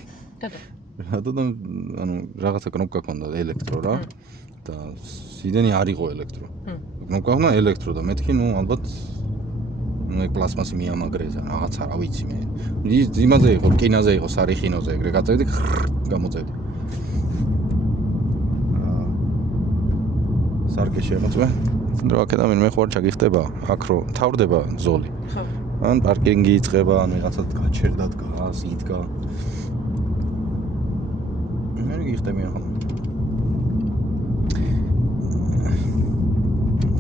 რატო და ანუ რაღაცა კნოპკა ქონდა ელექტრო რა და სიდენი არ იყო ელექტრო. კნოპკა ხნა ელექტრო და მეთქი ალბათ მე პლასმასი მიამაგრეზე რაღაცა რა ვიცი მე. იმაზე იყო, კინაზე იყო, სარიხინოზე ეგრე გაწევდი, გამოწევდი. სარკე შემოწმე. რა აქედან მე ხوار ჩაგიხდება, აქ რო თავდება ზოლი. ხო. ან პარკინგი იწყება, ან ვიღაცა გაჩერდა დგას, იდგა. მე გიხდები ახლა.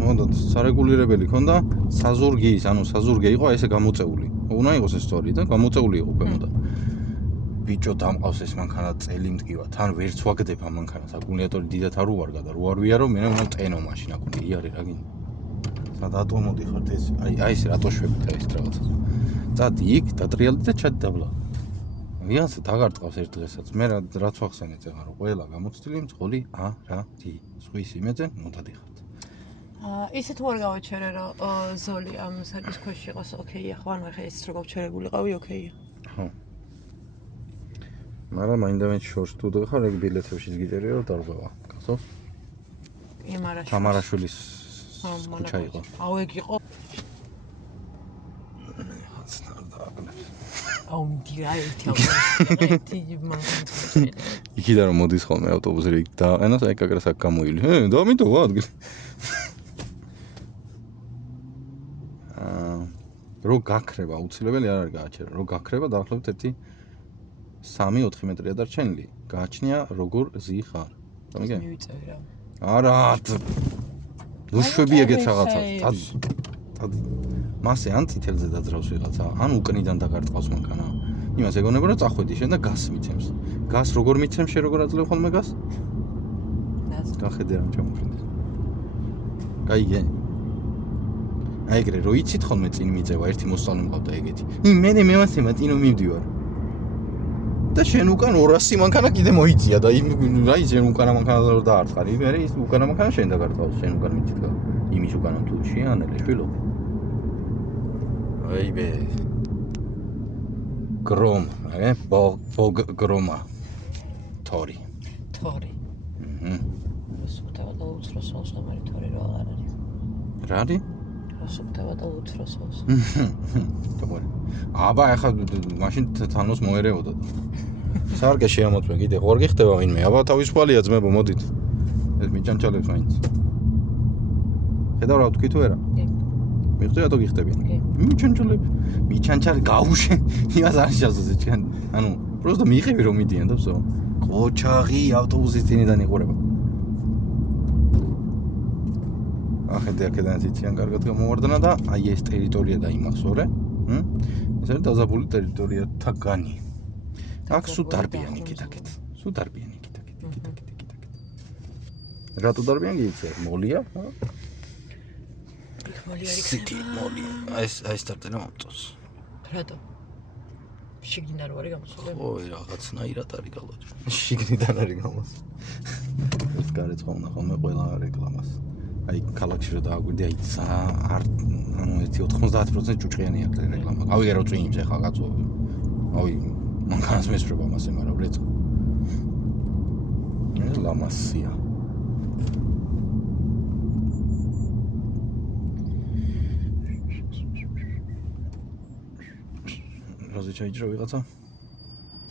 მოდოთ, სარეგულირებელი ქონდა, საზურგის, ანუ საზურგე იყო ესე გამოწეული. უნდა იყოს ეს სწორი და გამოწეული იყო ქვემოდან. ბიჭო დამყავს ეს მანქანა წელი მდგივა, თან ვერც ვაგდება მანქანას, აკუმულატორი დიდად არ უვარგა და რო არ ვიარო, მე უნდა ტენო მაშინა ქონდა, იარე რა გინდა. სად ატომოდი ხართ ეს? აი ეს რატო შვებით აი ეს რაღაცა. წადი იქ, დატრიალდი და ჩადი დაბლა. ვიღაცა დაგარტყავს ერთ დღესაც, მე რაც ვახსენე წეღა რომ ყველა გამოცდილი მძღოლი არის. სხვის იმედზე მოდადიხართ. ისე თუ არ გავაჩერე რომ ზოლი ამ საკის ქვეშ იყოს ოკეია, ხო ანუ ხა ეს რო გავჩერებული ყავი ოკეია. ხო. მაგრამ მაინდამეც შორს თუ დღახარ ეგ ბილეთებში გიწერია რომ დარღვევა. გახსოვს? თამარაშვილის ქუჩა იყო. აუ ეგ იყო. აუ მდირა ერთი მანქანა. იქიდან რომ მოდის ხოლმე ავტობუსი იქ დააყენოს, აი კაკრას აქ გამოილი. დამიტოვა ადგილი. რო გაქრება, აუცილებელი არ არის გააჩერა. რო გაქრება, დაახლოებით 3-4 მეტრია დარჩენილი. გააჩნია როგორ ზიხარ. გამიგე? მივიწევი რა. არა. ნუშვები ეგეთ რაღაცას. მასე ან წითელზე დაძრავს ვიღაცა, ან უკნიდან დაგარტყავს მანქანა. იმას ეგონება რომ წახვედი შენ და გასს მიცემს. გასს როგორ მიცემს, შენ როგორ აძლევ ხოლმე გასს? გახედე რა ჩამოფრინდეს. გაიგე? აი ეგრე რო იცით ხოლმე წინ მიწევა, ერთი მოსწავლე მყავდა ეგეთი. მე მევასება წინო მივდივარ. და შენ უკან 200 მანქანა კიდე მოიწია და აი შენ უკანა მანქანა რო დაარტყარ. მე ის უკანა მანქანა შენ დაგარტყავს, შენ უკან მიწიდგა. იმის უკანა თუ შეანელე შვილო. აი ბე. გრომ, ბოგ გრომა. თორი. სუფთავა და უცროსოს ამერი თორი რა არის. რა არის? სუფთავა და უცროსოს. აბა ახლა მაშინ თანოს მოერეოდა. სარკე შეამოწმე კიდე ხوار გიხდება ვინმე აბა თავის ხვალია ძმებო მოდით ეს მიჭანჭალებს მაინც ხედავ რა ვთქვი თუ არა მიხდი რატო გიხდებიან მიჭანჭალი გაუშენ იას არ შეასოზე ჩან ანუ просто მიიღები რომ მიდიან და ვსო ყოჩაღი ავტობუსის წინიდან იყურება ახედე აქედან ციციან კარგად გამოვარდნა და აი ეს ტერიტორია დაიმახსოვრე ეს არის დაზაბული ტერიტორიათაგანი აქ სულ დარბიანი კიდაკეთ სულ დარბიანი კიდაკეთ რატო დარბიანი იცი მოლია სიტი მოლია აი სტარტენა მომწონს რატო შიგნიდან რო არის გამოსული ო რაღაცნაირად არის გალოჯი შიგნიდან არის გამოსული ეს გარეთ ხომ ხოლმე ყველა რეკლამას აი ქალაქში რა დააგვირდი აი არ ანუ 90% ჭუჭყიანი აქვს რეკლამა გავიგე რო წვიმს ახლა კაცო აი მანქანას მესწრება მასე მაგრამ რეწო ლამასია რაზე ჩაიჭრა ვიღაცა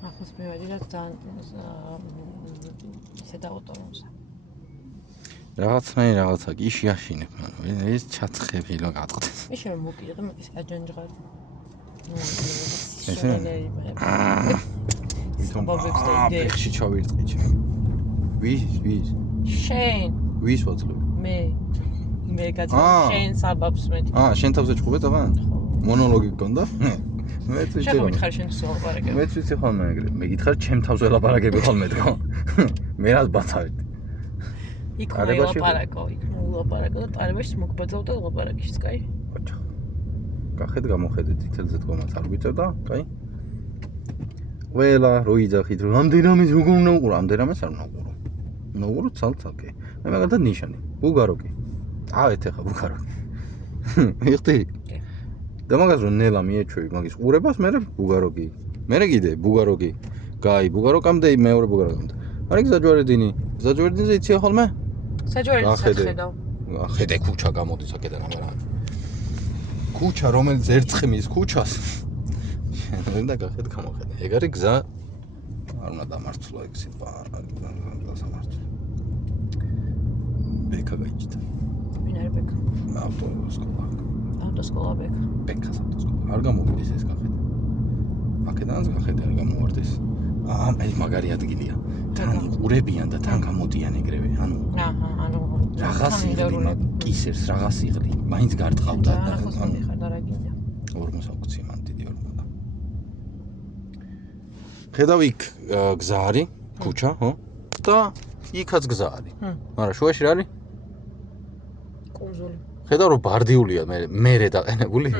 ახლა მივედი და ისე დაუტოვებსა რაღაცა გიში აშინებ მანო ეს ჩაცხები რა გაწყდეს ისე მოკიდე და ის აჯანჯღარი ესე ბაბებში ჩავირწყი ჩემ ვის შენ ვის ვაძლევ მე გაძლევ შენ საბაბს მე შენ თავზე ჭუბე თაღან მონოლოგი გქონდა მე თვითონ შეხო მითხარ შენ თავს ელაპარაკები მე თვითონ ხოლმე ეგრე მე გითხარ ჩემ თავს ელაპარაკები ხოლმე თქო მე რას ბაცავდი იქ ელაპარაკო და ტარებაში მოგბაძავ და ელაპარაკიშს კაი ოჩა კახეთ გამოხედეთ თითელზე თქომაც არ გვიწევდა კაი ყველა რო იძახით რომ ამდენამის როგორ უნდა უყურო ამდენამის არ უნდა უყურო უნდა უყურო ცალ-ცალკე მე მაგალითად ნიშანი ბუგაროკი ავეთ ახლა ბუგაროკი იხდი და მაგას რომ ნელა მიეჩვევი მაგის ყურებას მე ბუგაროკი მე კიდე ბუგაროკი გაი ბუგაროკამდე მეორე ბუგაროკამდე არის ზაჯვარდინზე იცი ხოლმე საჯვარდინზე ხედავ ხედე ქუჩა გამოდის აქედან ამერა ქუჩა რომელიც ერწყმის ქუჩას უნდა გახედ გამოხედე ეგ არის გზა არ უნდა დამართლო ეგ სიტყვა სამართლო ბექა გაიჭდა ვინ არის ბექა ავტოსკოლა ბექას ავტოსკოლა არ გამოვიდეს ეს გახედე აქედანაც გახედე არ გამოვარდეს ეს მაგარი ადგილია თან იყურებიან და თან გამოდიან ეგრევე ანუ ანუ რაღაც იღლი კისერს რაღაც იღლი მაინც გარტყავდა და ანუ ხარ და რა გინდა 40 მან დიდი 40 ხედავ იქ გზა არის ქუჩა ხო და იქაც გზა არის მაგრამ შუაში რა არის კუნძული ხედავ რომ ბარდიულია მე დაყენებული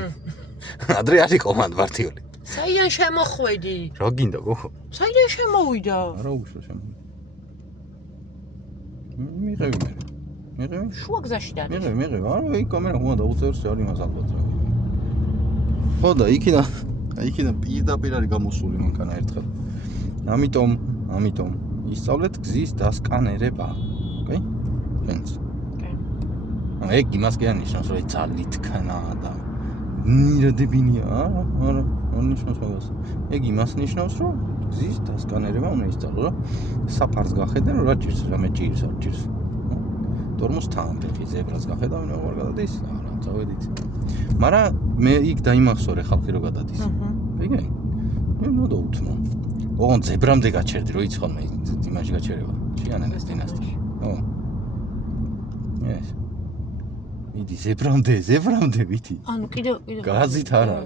ადრე არ იყო მან ბარდიული საიდან შემოხვედი რა გინდა გოხო საიდან შემოვიდა არა უშო შემოვიდა მიღები შუა გზაში და მიღები არა იქ კამერა უნდა დაუწერს არ იმას ალბათ რა ხო და იქიდან პირდაპირ არის გამოსული მანქანა ერთხელ ამიტომ ისწავლეთ გზის დასკანერება კაი ფენს ეგ იმას კი ანიშნავს რომ ძალით ქნა და ნირადებინია არა არ ნიშნავს მაგას ეგ იმას ნიშნავს რომ გზის დასკანერება უნდა ისწავლო რა საფარს გახედენ რა ჭირს რამე ჭირს არ ჭირს დორმოს თან ფეხი ზებრას გახედავენ როგორ გადადის არა წავედით მაგრამ მე იქ დაიმახსოვრე ხალხი რო გადადის ეგე მე უნდა უთმო ოღონდ ზებრამდე გაჩერდი რო იცი ხოლმე იმაში გაჩერება შიანელეს დინასტია ო ეს მიდი ზებრამდე ვითი ანუ კიდე გაზით არა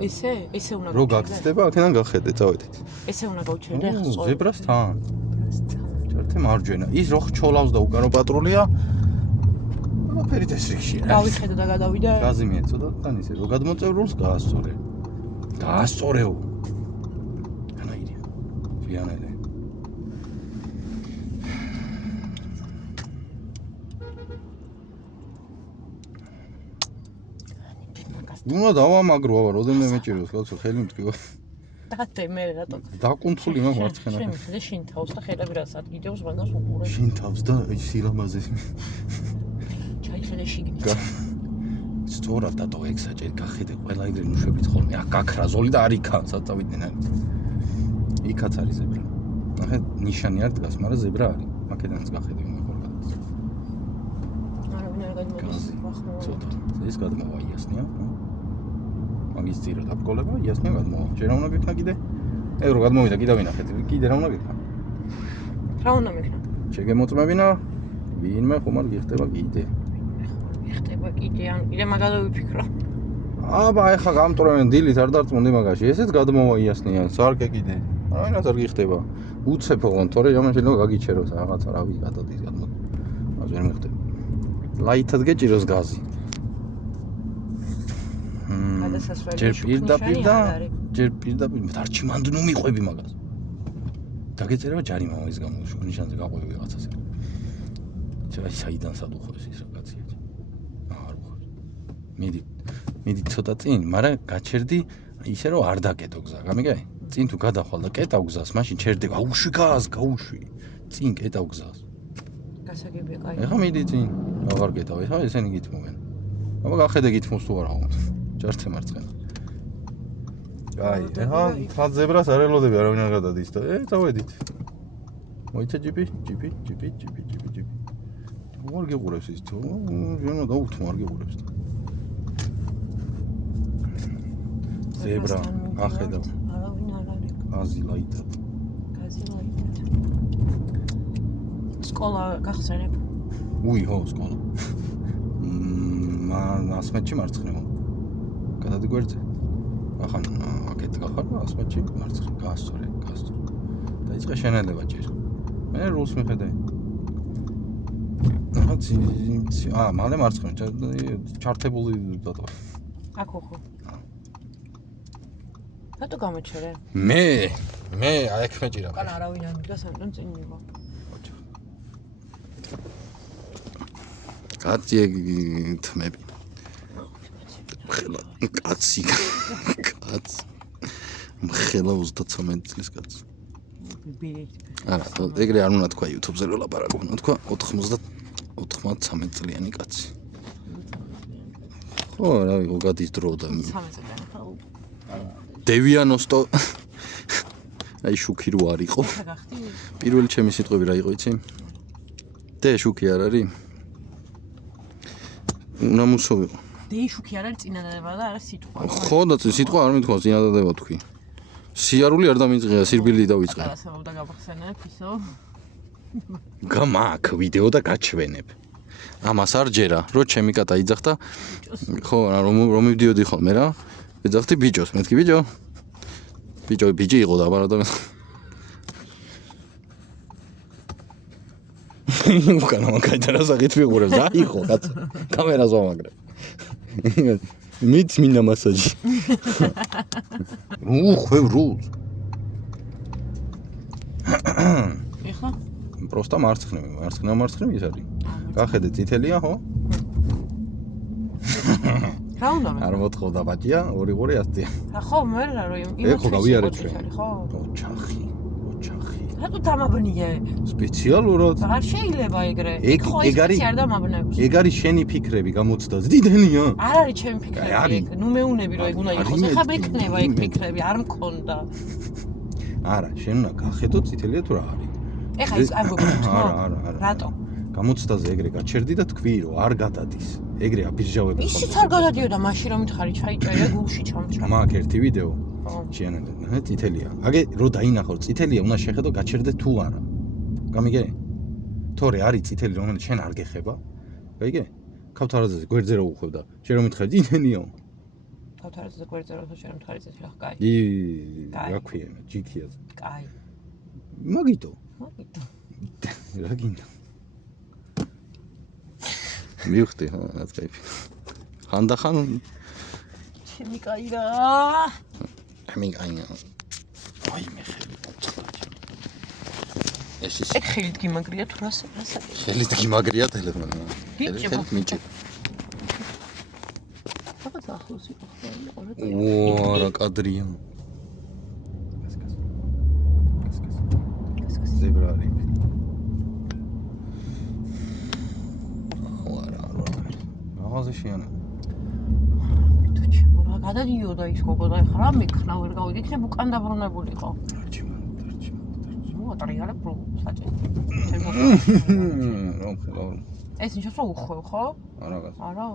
ესე უნდა რო გაგწდება აქედან გახედე წავედით ესე უნდა გავჩერდე ახლა ზებრას თან ჩართე მარჯვენა ის რო ხჩოლავს და უკარო პატრულია ფერით ეს რიქშია გავიხედა და გადავიდა გაზი მიეწოდა თან ისე რო გადმოწევრულს გაასწორეო განაირია ფიანელე უნდა დავამაგრო აბა როდენმე მეჭიროს კაცო ხელი მткиვა დათე მე რატო დაკუნთული მაგ მარცხენა შენ შინ თავს და ხედავ რა სადგიდებს მაგას უყურე შინ თავს და სილამაზე ჩაიხედე შიგნით სწორად და დო ექსაჯერ გახედე ყველა ეგრე მუშვებით ხოლმე აქ გაქრა ზოლი და არ იქა საწავიდნენ იქაც არის ზებრა ნახე ნიშანი არ დგას, მაგრამ ზებრა არის. აქედანაც გახედავ მე ხოლმე. არავინ არ გადმოდის. ცოტა. ეს გადმოვა იასნია. მაგის ძირო დაბკოლება იასნია გადმოვა. შენ რა უნდა გიქნა კიდე? რო გადმოვიდა კიდე ვინახეთ. კიდე რა უნდა გიქნა? რა უნდა მიქნა? შეგემოწმებინა? ვინმე ხომ არ გიხდება კიდე. ეხტება კიდე ან კიდე მაგალო ვიფიქრო. აბა ეხა გამტრევენ დილით არ დარწმუნდი მაგაში. ესეც გადმოვა იასნია. სარკე კიდე. რაინაც არ გიხდება. უცებ ოღონ, თორე ამან შეიძლება გაგიჩეროს რაღაცა რა ვიცი გადადის გადმოდი. მას ვერ მიხდება. ლაითად გეჭიროს გაზი. ჯერ პირდაპირ დარჩი მანდ ნუ მიყვები მაგას. დაგეწერება ჯარიმა ის გამო ნიშანზე გაყვები ვიღაცას. ჩაი საიდან სადუხო ის რაღაცია. არ ვხარ. მიდი ცოტა წინ, მაგრამ გაჩერდი ისე რომ არ დაკეტო გზა. გამიგე? წინ თუ გადახვალ და კეტავ გზას, მაშინ ჩერდება. აუშვი გაზ, გაუშვი. წინ კეტავ გზას. გასაგებია, კაი. ეხა მიდი წინ. აღარ კეტავ, ეხა ესენი გითმობენ. აბა გახედე გითმოს თუ არა. ჯართე მარცხენა. კაი, ეხა თხად ზებრას არ ელოდები, არავინ არ გადადის და წავედით. მოიცა ჯიპი. არ გიყურებს ის თუ ჟენო დაუთმო არ გიყურებს. ზებრა ახედავ. არავინ არ არის. გაზი ლაითად. სკოლა გახსენებ. უი ხო სკოლა. ასმეთში მარცხნეო. გადადი გვერდზე. ახან აკეთ გახარ და ასმეთში მარცხნე გასწორე. დაიწყე შენელება ჯერ. მე რულს მიხედე. მალე მარცხნე ჩართებული დატო. აქ ხო. რატო გამოჩერე? მე აიქ მეჭირა. კან არავინ არ მიდას ამიტომ წინ მივა. კაცი თმები. ხელა კაცი. ხელა 33 წლის კაცი. არა, ეგრე არ უნდა თქვა YouTube-ზე რომ ლაპარაკობ, უნდა თქვა 93 წლიანი კაცი. ხო, რა ვიღო გადის დრო და 13 წლიანი ხო? დევიანოსტო აი შუქი რო არ იყო. გახდი? პირველი ჩემი სიტყვები რა იყო, იცი? შუქი არ არის. ნამუსო ვიყო. შუქი არ არის წინადადება და არა სიტყვა. ხო და სიტყვა არ მithქვა, წინადადება თქვი. სიარული არ დამიწყია, სირბილი დავიწყე. გასაუბრდა გავახსენებ ისო. გამაკ ვიდეო და გაჩვენებ. ამას არ ჯერა, რო ჩემი კატა იძახდა. ხო, რომ მივდიოდი ხოლმე რა. ეძახდი ბიჭოს, მეთქი ბიჭი იყო და აბა და უკანა მაგაიტარა საკით ვიყურებს და იყო კაც კამერას ვამაგრებ. მინდა მასაჟი. ხვევ რულს. ეხლა? პროსტა მარცხნივ ის არის. გახედე წითელია, ხო? რა უნდა მე? არ მოთხოვდა ბაჭია, 2 ასწია. ხო, მე რა რომ ეხო გავიარეთ ჩვენ. ხო? ოჩახი. რატო დამაბნიე? სპეციალურად. არ შეიძლება ეგრე. ხო, ეს არ დამაბნევს. ეგ არის შენი ფიქრები გამოცდა. დიდენია. არ არის ჩემი ფიქრები ეგ. ნუ მეუნები რომ ეგ უნდა იყოს. ეხლა მექნება ეგ ფიქრები, არ მქონდა. არა, შენ უნდა გახედო წითელია თუ რა არის. ეხლა ის არ გოგონებს, ხო? არა. რატო? გამოცდაზე ეგრე გაჩერდი და თქვი რომ არ გადადის. ეგრე აბიჟავები. ისიც არ გადადიოდა მაშინ რომ მითხარი ჩაიჭერე გულში ჩამჭა. მაგ ერთი ვიდეო. შეანადე, წითელია. აგე რო დაინახო, წითელია, უნდა შეხედო გაჩერდე თუ არა. გამიგე? თორე არის წითელი რომელიც შენ არ გეხება. გაიგე? ქავთარაძეზე გვერდზე რო უხვევდა. შენ რომ მითხარი წითელია. ქავთარაძეზე გვერდზე რო შენ მითხარი წითელი ხა, კაი. რა ქვია, ჯიქიაზე. კაი. მაგიტო. რა გინდა? მივხვდი, ხო, რაც кайფი. ხანდახან ჩემი კაი რა. აი მე ხელი მოწყდა. ეს ეგ ხელით გიმაგრია თუ რას? ხელით გიმაგრია ტელეფონი. ხელით მიჭი. რაღაც ახლოს იყო ხო? რა კადრია. ზებრა არის. მაღაზია შეანა. გადადიოდა ის გოგო და ეხლა რა მექნა ვერ გავიგე, იქნებ უკან დაბრუნებულიყო. დარჩი. მოა გატრიალებ რო საჭე. რომხელა. ეს ნიშნავს რომ უხვევ, ხო? არაღაც. არა.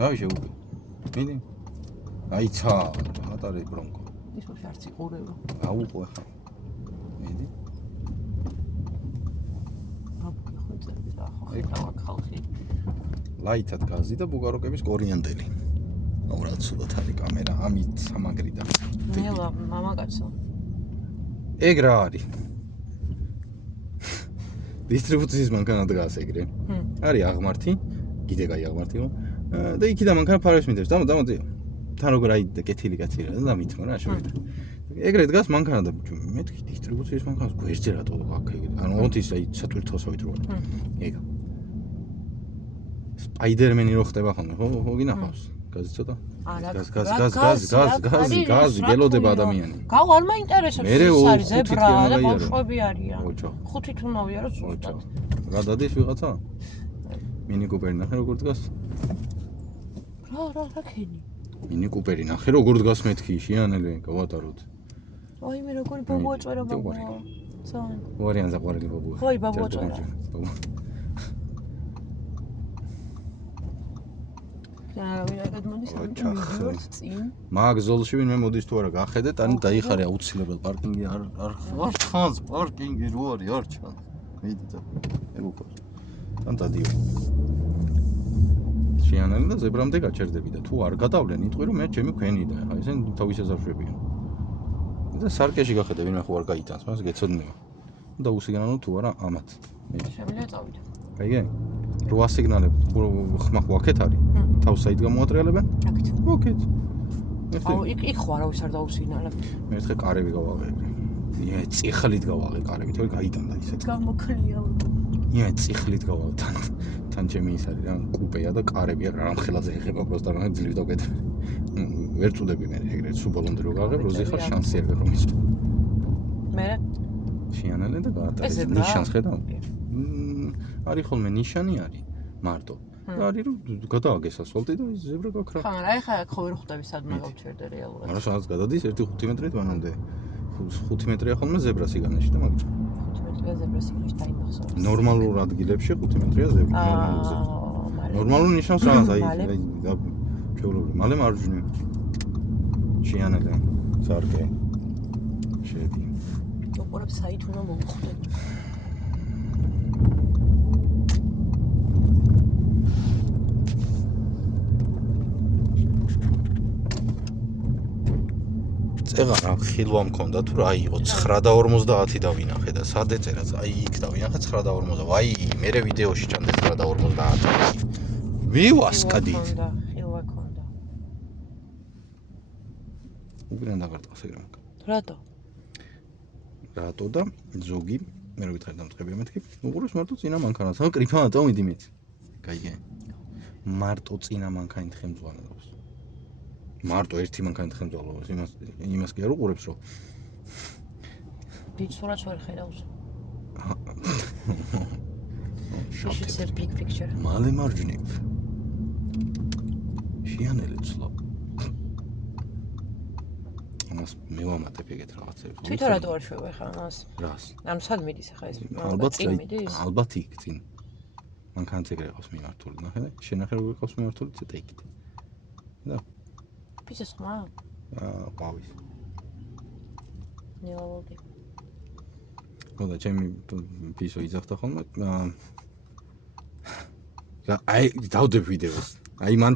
რავი შეუგე. მიდი. აიცა, ატარე ბრონკო. ის ոչ არც იყურება. აუყო ახლა. მიდი. აბგი ხო წერდი რა ხო ხელა ხალხი. ლაითად გაზი და ბუგაროკების კორიანდელი. აუ რა ცუდად არის კამერა, ამით სამაგრიდა. ნელა მამაკაცო. ეგ რა არის? დისტრიბუციის მანქანა დგას ეგრე. არის აღმართი, კიდე კაი აღმართი ხო? და იქიდან მანქანა ფარებს მიდევს, დამოწია. თან როგორ აი და კეთილი კაცი რა და მითმა რა შევიდა. ეგრე დგას მანქანა და მეთქი დისტრიბუციის მანქანას გვერდზე რატო აქ ეგრე. ანუ ოთის აი სატვირთოსავით რო არის. ეგ. სპაიდერმენი რო ხდება ხოლმე, ხო გინახავს? გაზი ცოტა? არა. გაზი, გელოდება ადამიანი. გაუ არ მაინტერესებს მერე ის არის ხუთით ზებრა კი უნდა და გაიარო. ბავშვები არიან. ოჩო. ხუთით უნდა ვიარო ზუსტად. გადადის ვიღაცა? მინი კუპერი ნახე როგორ დგას? რა ქენი? მინი კუპერი ნახე როგორ დგას მეთქი შიანელი გავატაროთ. აი მე როგორი ბობოა წერა ბაბუა. ძალიან. ვარიან ზაყვარელი ბაბუა. ხო, ბაბუა წერა. მაგ ზოლში ვინმე მოდის თუ არა გახედეთ, ან დაიხარე აუცილებლად პარკინგი არ ჩანს, პარკინგი რო არის არ ჩანს. მიდი და ეგ უკვე. თან დადიო. შიანელი და ზებრამდე გაჩერდები და თუ არ გადავლენ, იტყვი რომ მე ჩემი ქვენი და ხა ისენ თავის ეზავშვებიან. და სარკეში გახედე ვინმე ხო არ გაიტანს, მას გეცოდნება. და უსიგნალო თუ არა ამათ. მიდი. შემიძლია წავიდე. კაიგე? 8 სიგნალები ხმა ხო აქეთ არის? თავს საით გამოატრიალებენ? აქეთ. ოკეთ. აუ იქ ხო არავის არ დაუსიგნალებ. მე ერთხელ კარები გავაღებდი. ია წიხლით გავაღე კარები, თორე გაიტანდა ისეთ. გამოკლია. ია წიხლით გავაღე თან ჩემი ის არის რა კუპეა და კარებია რამხელაზე ეხება პროსტა რა ძლივ დავკეთე. ვერ წუდები მე ეგრეთ სულ ბოლომდე რო გავაღებ, როზე ხარ შანსი არ გქონდეს. მე შიანელე და გაატარეს ნიშანს ხედავ? არის ხოლმე ნიშანი არის მარტო. და არის რომ გადააგეს ასფალტი და ის ზებრა გაქრა. ხა მაგრამ აი ხა ხო ვერ ხვდები სადმა გავჩერდე რეალურად. არა სადაც გადადის 1.5 მეტრით მანამდე 5 მეტრია ხოლმე ზებრა სიგანეში და მაგ 5 მეტრია ზებრა სიგანეში დაიმახსოვრე. ნორმალურ ადგილებში 5 მეტრია ზებრა. ნორმალურ ნიშნავს რაღაც აი ჩვეულებრივი. მალე მარჯვნივ. შიანელე სარკე. შედი. უყურებს საით უნდა მოვხვდები. წეღა რა ხილვა მქონდა თუ რა იყო 9:50 დავინახე და სად ეწერა აი იქ დავინახე 9:50 ვაი მე ვიდეოში ჩანდა 9:50 ვიواسკადი ხილვა ქონდა უკრან დაგარტყას ეგრე რატო და ზოგი მე რო გითხარ დამწყებია მეთქი უყურებს მარტო წინა მანქანას ან კრიფანა წავიდი მეც გაიგე მარტო წინა მანქანით ხემძღვანელობს მარტო ერთი მანქანით ხემძვალოს იმას კი არ უყურებს რომ ბიჭურაც ვერ ხედავს შავ big picture მალე მარჯვნივ შიანელი ცლო ამას მევამატებ ეგეთ რაღაცებს თვითონ რატო არ შვება ხა ამას რას ანუ სად მიდის ახლა ეს ალბათ იქ წინ მანქანაც ეგრე ყავს მიმართული ნახე და შენახე როგორ ყავს მიმართული ცოტა იქით და ფიცეს ხმა? ყავის. ნევალოდი. ხოდა ჩემი ფისო იძახდა ხოლმე. და აი დავდებ ვიდეოს. აი მან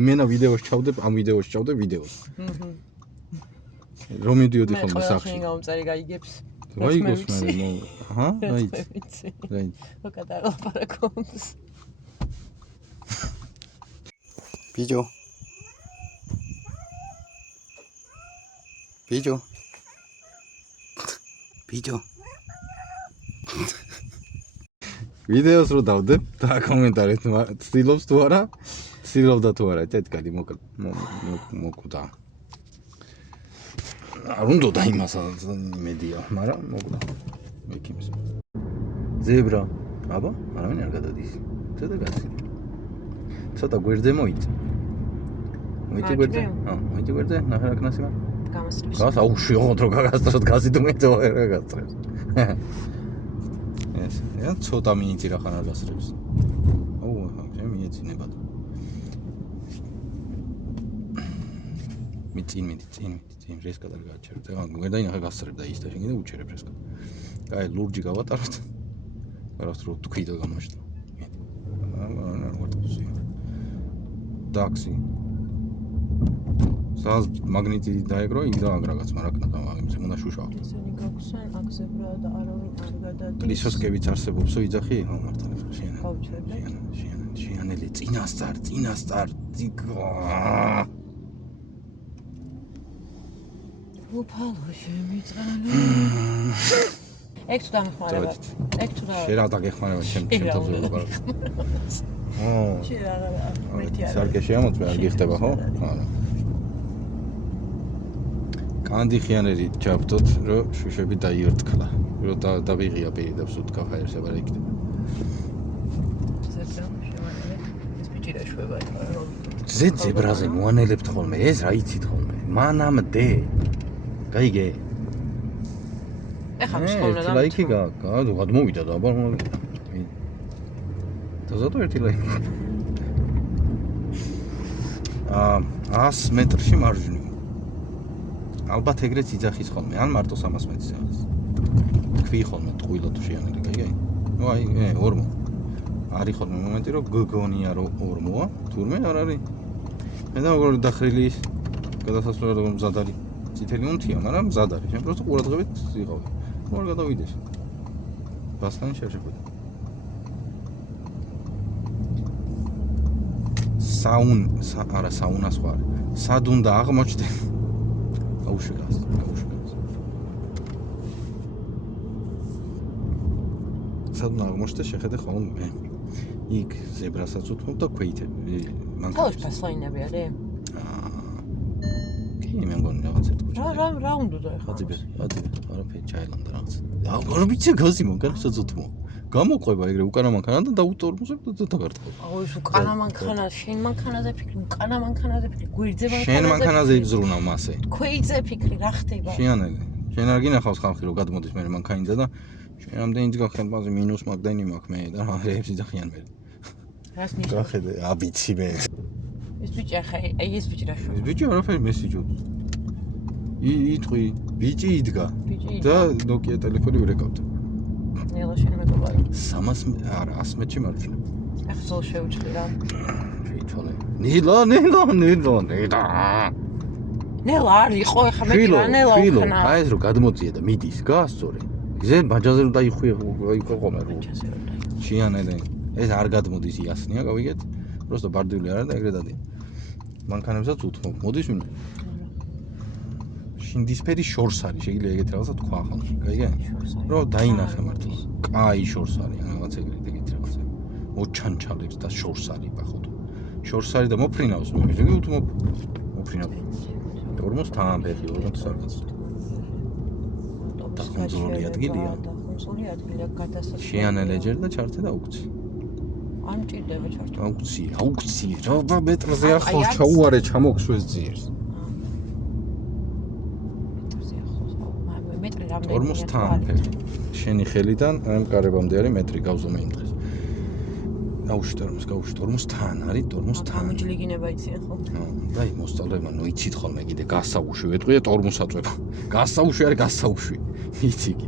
იმენა ვიდეოს ჩავდებ, ამ ვიდეოს ჩავდებ ვიდეოს. რომ მიდიოდი ხოლმე სახში. მე გამომწერი გაიგებს. გაიგოს მე. აჰა, აი. აი. ოკადარო პარაკონს. ბიჭო ვიდეოს რო დავდებ და კომენტარით ცდილობს თუ არა ცდილობდა თუ არა წეთკადი მოკვდა არ უნდა და იმასაც იმედია მაგრამ მოკვდა მეკიმს ზებრა აბა არავინ არ გადადის ცოტა გასი ცოტა გვერდზე მოიწ მოიწ გვერდზე ნახე რა კნასი მაგ გამოსწრებს. გას აუშვიღოთ რომ გაგასწროთ გასი თუ მეც ვერ გაგასწრებს. ეს ცოტა მინიტი რახან არ გასწრებს. აუ, მე მიეცინება და. წინ რესკა და გააჩერებ. ეხლა გვერდაინახე გასწრებ და ის და შენ კიდე უჩერებ რესკა. კაი, ლურჯი გავატაროთ. რაღაც რო თქვი და გამოშტო. არ ვარტყუსი. დაქსი. სას მაგნიტი დაეგრო, იქ და აგრაგაც, მაგრამ იმის უნდა შუშაო. ესენი გაგვსვენ, აქ ზებრა და არავინ არ გადადის. კრისოსკებიც არსებობს, იძახი, ხო მართლა შენ. გავჩერდე. შენელი წინასწარ. უფალო შემიწალე. ეგ თუ დამეხმარება. ეგ თუ და შენ რა დაგეხმარება ჩემთან ზოგადად. შენ რა მეტი არა. სარკე შემოწმე არ გიხდება ხო? არა. კანდი ხიანერი ჩავდოთ, რომ შუშები დაიორთქლა. რომ დავიღია პირიდებს უთქა ხაერს აბა რა იქნება. ზებრაზე მოანელებთ ხოლმე, ეს რა იცით ხოლმე. მანამდე. გაიგე? ეხლა მსხოვნე და ლაიკი გადმოვიდა და აბა და ზოგადად ერთი ლაიკი. 100 მეტრში მარჯვნივ. ალბათ ეგრეც იძახის ხოლმე, ან მარტო 300 მეტრს ახს. თქვი ხოლმე ტყუილად შეანელი, გაიგე? ნუ აი, ორმო. არის ხოლმე მომენტი, რომ გგონია რომ ორმოა, თურმე არ არის. მე და როგორ დახრილი გადასასვლელად მზად არის. წითელი უნთია, მაგრამ მზად არის. შენ პროსტო ყურადღებით იღავი. რა გადავიდეს. ბასტანი შეშეხვიდა. საუნას ხარ. სად უნდა აღმოჩნდე? გაუშვიგას. სად უნდა აღმოჩნდე შეხედე ხოლმე. იქ ზებრასაც უთმობ და ქვეითები. თავის ფასლაინები არის? კი, მე მგონი რაღაც ერთ კუჩა. რა უნდა და ეხლა? არაფერი ჩაილანდა რაღაც. არ ვიცი გაზი მანქანასაც უთმო. გამოყვება ეგრე უკანა მანქანა და დაუტორმოზებ და დაგარტყო. აუ ეს უკანა მანქანა, შენ მანქანაზე ფიქრი, უკანა მანქანაზე ფიქრი, გვერდზე მანქანაზე. შენ მანქანაზე იბზრუნავ მასე. ქვეითზე ფიქრი, რა ხდება? შეანელი. შენ არ გინახავს ხალხი რომ გადმოდის მე მანქანიზე და შენ ამდენიც გახენბაზე მინუს მაგდენი მაქვს მე და რეებს იძახიან მე. რას ნიშნავს? გახედე, აბიცი მე. ეს ბიჭი ახლა აი ეს ბიჭი რა შოვა? ეს ბიჭი არაფერი მესიჯობს. იტყვი, ბიჭი იდგა და Nokia ტელეფონი ვრეკავდა. ნელა შენ მეგობარი. 300 არა 100 მეტრში მარჯვნივ. ახლა შევჭდი რა. შეიცვალე. ნელა. ნელა არ იყო ახლა მე ნელა უკნა. აი ეს რო გადმოწია და მიდის, გაასწორე. ზე ბაჯაზე რო დაიხვია იყო ხოლმე რო. შიანელე. ეს არ გადმოდის იასნია, გავიგეთ? просто ბარდული არა და ეგრე დადიან. მანქანებსაც უთმობ. მოდის ვინმე? შინდისფერი შორს არის, შეიძლება ეგეთ რაღაცა თქვა ხალხი, გაიგე? რომ დაინახე მართლა. კაი შორს არის, რაღაც ეგეთ რაღაცა. მოჩანჩალებს და შორს არის ბახოთ. შორს არის და მოფრინავს მე, იგი უთმობ. მოფრინავ. 40 ფეხი, 40 საკაცი. დახუნძურული ადგილია. დახუნძურული ადგილია გადასასვლელი. შეანელეჯერ და ჩართე და უქცი. არ მჭირდება ჩართვა. აუქცი, რა მეტრზე ახლოს ჩაუარე ჩამოგსვეს ძიერს. მეტრი რამდენი 40 ფეხი. შენი ხელიდან ამ კარებამდე არის მეტრი გავზომე იმ დღეს. გაუშვი 40 არის 40 გამოჯლიგინება იციან ხო? და აი მოსწავლეებმა ნუ იცით ხოლმე კიდე გასაუშვი ვეტყვია 40 აწვება. გასაუშვი არის გასაუშვი. იცი კი.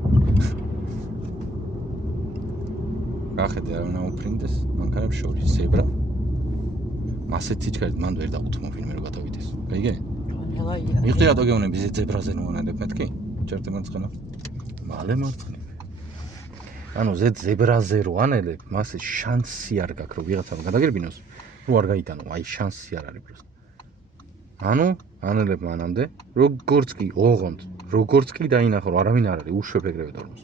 გახედე არ უნდა უფრინდეს მანქანებს შორის ზებრა. მასეთ სიჩქარით მანდ ვერ დაუთმო ვინმე რომ გადავიდეს. გაიგე? ნელა ია. მიხვდი რატო გეუბნები ზებრაზე ნუანადებ მეთქი? ჩერტე მარცხენა. მალე მარცხენა. ანუ ზებრაზე რო ანელებ, მასე შანსი არ გაქვს რომ ვიღაცამ გადაგერბინოს, რო არ გაიტანო, აი შანსი არ არის просто. ანუ ანელებ მანამდე, როგორც კი ოღონდ, როგორც კი დაინახო რომ არავინ არ არის, უშვებ ეგრევე დორმოს.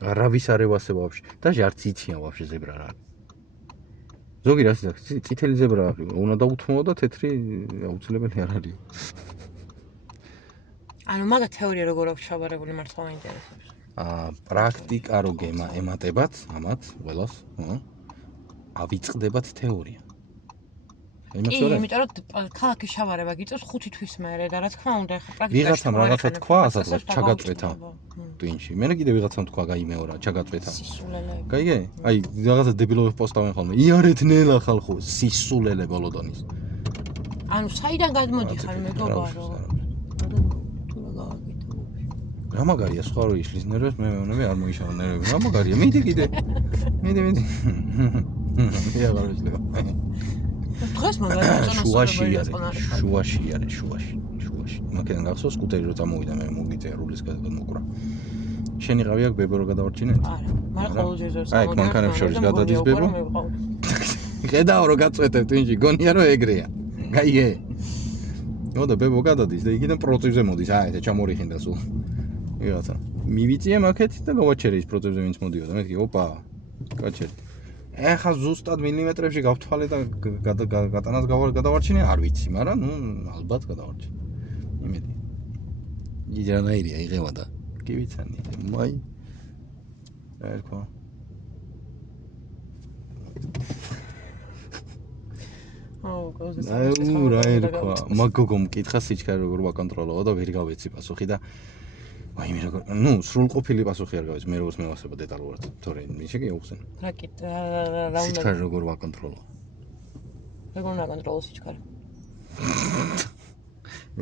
არავის არ ევასება ვაფშე. და არც იციან ვაფშე ზებრა რა არის. ზოგი რას იცის? წითელი ზებრა არის, უნდა დაუთმო და თეთრი აუცილებელი არ არის. ანუ მაგა თეორია როგორ აქვს ჩაბარებული მართლა მაინტერესებს. პრაქტიკა რო ემატებათ ამათ ყველას, ავიწყდებათ თეორია. იმას კი, ვარ. იმიტომ რომ ქალაქის შავარება გიწევს 5 თვის მერე და რა თქმა უნდა, ხა პრაქტიკაში ვიღაცამ რაღაცა თქვა, ասած ჩაგაწვეთა ტვინში. მე კიდე ვიღაცამ თქვა, გაიმეო რა, ჩაგაწვეთა. სისულელე. გაიგე? აი, რაღაცა დებილობებს პოსტავენ ხოლმე. იარეთ ნელა ხალხო, სისულელე ბოლოდონის. ანუ საიდან გადმოდიხარ მეგობარო? თუ რა გავაკეთო? რა მაგარია სხვა რო ისლის ნერვებს, მე მეუბნები არ მოიშალა ნერვები. რა მაგარია? მიდი კიდე. მიდი. მე აღარ ვეცდება. დღეს მაგალითად შუაში არის. მაქედან გახსოვს სკუტერი რო წამოვიდა მე მოგიწია რულის გადმოკვრა. შენი ყავი აქვს ბებო რო გადავარჩინე? არა, მაგრამ ყოველდღე ზორს აი, მანქანებს შორის გადადის ბებო. ხედავ რო გაწვეთებ ტვინში, გონია რომ ეგრეა. გაიგე? მოდა ბებო გადადის და იქიდან პროცესზე მოდის. აი, ეს ჩამორიხინდა სულ. ვიღაცა. მივიწიე მაქეთ და გავაჩერე ის პროცესზე ვინც მოდიოდა. მეთქი, ოპა, გავაჩერე. ეხა ზუსტად მილიმეტრებში გავთვალე და გატანას გადავარჩინე, არ ვიცი, მაგრამ ნუ ალბათ გადავარჩინე. იმედი. იდეალურია იღევა და კი ვიცანი. მაი. ერქვა. აუ, რა ერქვა. მაგოგო მკითხა სიჩქარე როგორ ვაკონტროლო და ვერ გავეცი პასუხი და აი მე როგორ ნუ სრულყოფილი პასუხი არ გავეცი მე როგორც მევასება დეტალურად თორე ისე კი აუხსენ რა კი რა უნდა სიჩქარე როგორ ვაკონტროლო როგორ უნდა კონტროლო სიჩქარე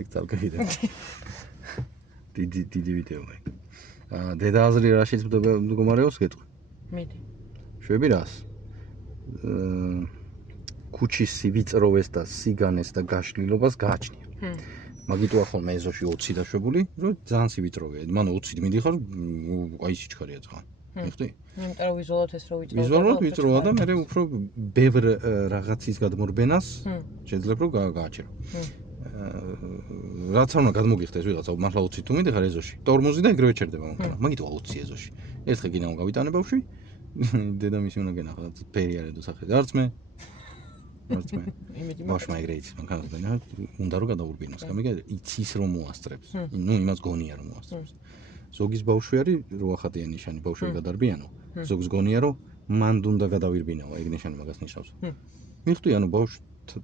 ეგ თალკები და დიდი ვიდეო მე დედა აზრი რაშიც მდგომარეობს გეტყვი მიდი შვები რას ქუჩის სივიწროვეს და სიგანეს და გაშლილობას გააჩნია მაგიტოა ხოლმე ეზოში 20 დაშვებული, რომ ძალიან სივიწროვეა. მანო 20-ით მიდიხარ, აი სიჩქარეა ძალიან. მიხდი? იმიტომ რომ ვიზუალურად ეს რო ვიწროვო. ვიზუალურად ვიწროა და მე უფრო ბევრ რაღაცის გადმორბენას შეიძლება რომ გააჩერო. რაც არ უნდა გადმოგიხდეს ვიღაცა, მართლა 20 თუ მიდიხარ ეზოში. ტორმოზი და ეგრევე ჩერდება მანქანა. მაგიტოა 20 ეზოში. ეს ხე გინდა გავიტანე ბავშვი. დედამისი უნდა გენახა პერიარედო სახეზე. არც მე ბავშვმა ეგრე იცის მანქანას და უნდა რომ გადაურბინოს. გამიგე იცის რომ მოასწრებს. ნუ იმას გონია რომ მოასწრებს. ზოგის ბავშვი არის რო ახატია ნიშანი ბავშვი გადარბიანო. ზოგს გონია რომ მან უნდა გადავირბინაო, ეგ ნიშანი მაგას ნიშნავს. მიხდი ანუ ბავშვ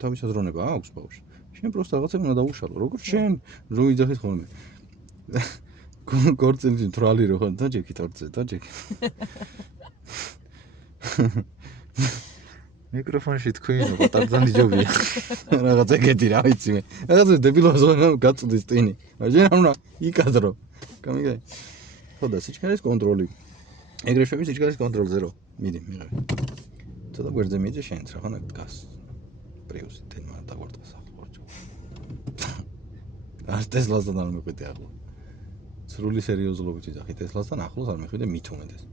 თავის აზროვნება აქვს ბავშვს. შენ პროსტა რაღაცა უნდა დაუშალო. როგორ შენ რო იძახის ხოლმე. გორწილში თრალი რო ხარ და ჯექი თორწე და ჯექი. მიკროფონში თქვი პატარძანი ჯობია. რაღაც ეგეთი რა ვიცი მე. რაღაცა დებილოზო გაწუდის ტინი. მაგრამ არ უნდა იკადრო. გამიგე? ხოდა სიჩქარის კონტროლი. ეგრე შვები სიჩქარის კონტროლზე რო. მიდი, მიღე. ცოტა გვერდზე მიეძე შენც რა ხანდა დგას. პრიუსი თემა დაგვარდა საფლორჯო. არ ტესლასთან არ მეყვიდე ახლა. სრული სერიოზულობით ვიძახი ტესლასთან ახლოს არ მეხვიდე მით უმეტეს.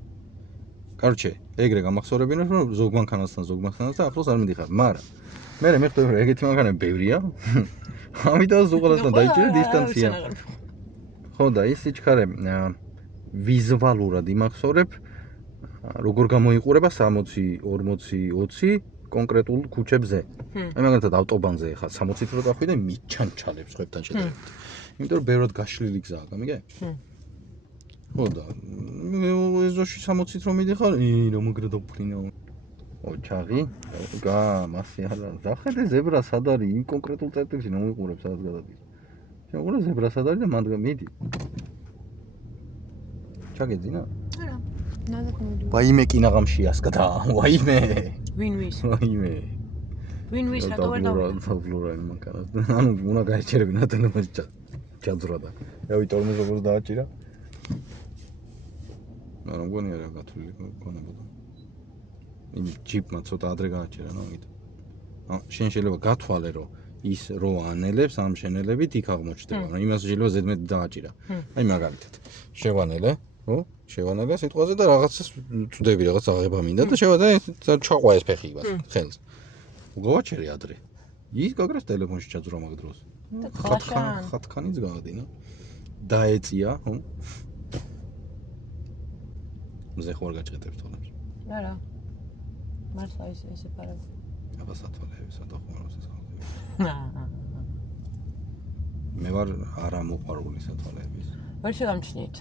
Короче, ეგრე გამახსოვრებინებ რომ ზოგ მანქანასთან ახლოს არ მიდიხარ, მაგრამ მე მეხვდები რომ ეგეთი მანქანები ბევრია. ამიტომ უყურესთან დაიჭირე დისტანცია. ხო და ის სიჩქარე ვიზუალურად იმახსოვრებ როგორ გამოიყურება 60, 40, 20 კონკრეტულ ქუჩებზე. აი მაგალითად ავტობანზე ხა 60-ით რო დახვიდე მიჩანჩალებს ხვებთან შედარებით. იმიტომ რომ ბევრად გაშლილი გზაა, გამიგე? ხო და ეზოში 60-ით რომ მიდიხარ, რომ ეგრე დაფრინაო. ოჩაღი, მასე არა, დახედე ზებრა სად არის, იმ კონკრეტულ წერტილში ნომიყურებ სადაც გადადის. შეუყურე ზებრა სად არის და მანდ მიდი. ჩაგეძინა? არა, ნადა მოდი. ვაიმე კინაღამში ასკდა, ვაიმე. ვაიმე. ვინ რა გავარდა? ფლორა მანქანას. ანუ უნდა გაიჩერებინა ტელეფონში ჩაძრა და. რავი ტორმოზ როგორ დააჭირა? არა მგონია რა გათვლილი გქონებოდა. იმ ჯიპმა ცოტა ადრე გააჩერა, ნუ ამით. შენ შეიძლება გათვალე რომ ის რო ანელებს ამ შენელებით იქ აღმოჩნდება, მაგრამ იმას შეიძლება ზედმეტ დააჭირა. აი მაგალითად. შევანელე, ხო? შევანელე სიტყვაზე და რაღაცას წვდები, რაღაც აღება მინდა და შევადე ჩაყვა ეს ფეხი იმას ხელს. უგავაჩერე ადრე. ის გაგრას ტელეფონში ჩაძრა მაგ დროს. ხათქანიც გაადინა. დაეწია, ხო? მზე ხوار გაჭყეთებს თვალებს. არა. მართლა ესე პარები. აბა სათვალეები სადახმაროს ეს ხალხი. მე ვარ არა მოყარული სათვალეების. ვერ შეგამჩნიეთ.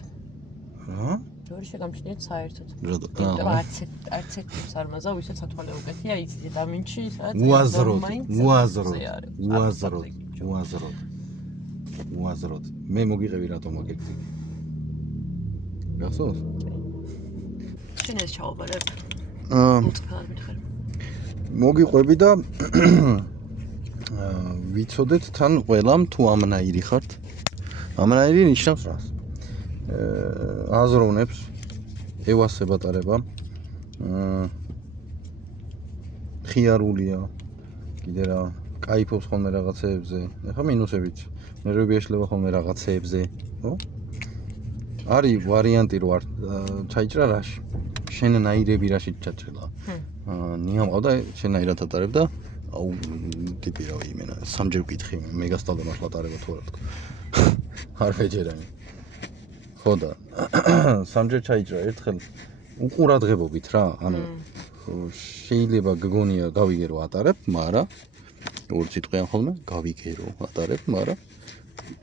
რა? ჯორი შეგამჩნიეთ საერთოდ. როდა? არც ერთ ტიპს არ მაზა, ვისაც ათვალე უკეთია, იცით ამინჩი, სადაც უაზროდ. მე მოგიყევი რატომ მოგეკცი? გახსოვს? შენ ეს ჩაობარებ. უწყალ მითხარ. მოგიყვები და ვიცოდეთ თან ყველამ თუ ამნაირი ხართ. ამნაირი ნიშნავს რას? აზროვნებს, ევასება ატარება. ხიარულია. კიდე რა, кайფობს ხოლმე რაღაცეებზე. ეხლა მინუსებიც. ნერვები ეშლება ხოლმე რაღაცეებზე, ხო? არის ვარიანტი რო არ ჩაიჭრა რაში. შენნაირები რაში ჩაჭრილა. ნიამყავდა შენნაირად ატარებდა. აუ ტიპი რა იმენა, სამჯერ ვკითხი, მე გასტავდა მართლა ატარება თუ არა თქო. არ ვეჯერანი. ხო და სამჯერ ჩაიჭრა ერთხელ უყურადღებობით რა, ანუ შეიძლება გგონია გავიგე რომ ატარებ, მაგრამ ორ სიტყვიან ხოლმე, გავიგე რომ ატარებ, მაგრამ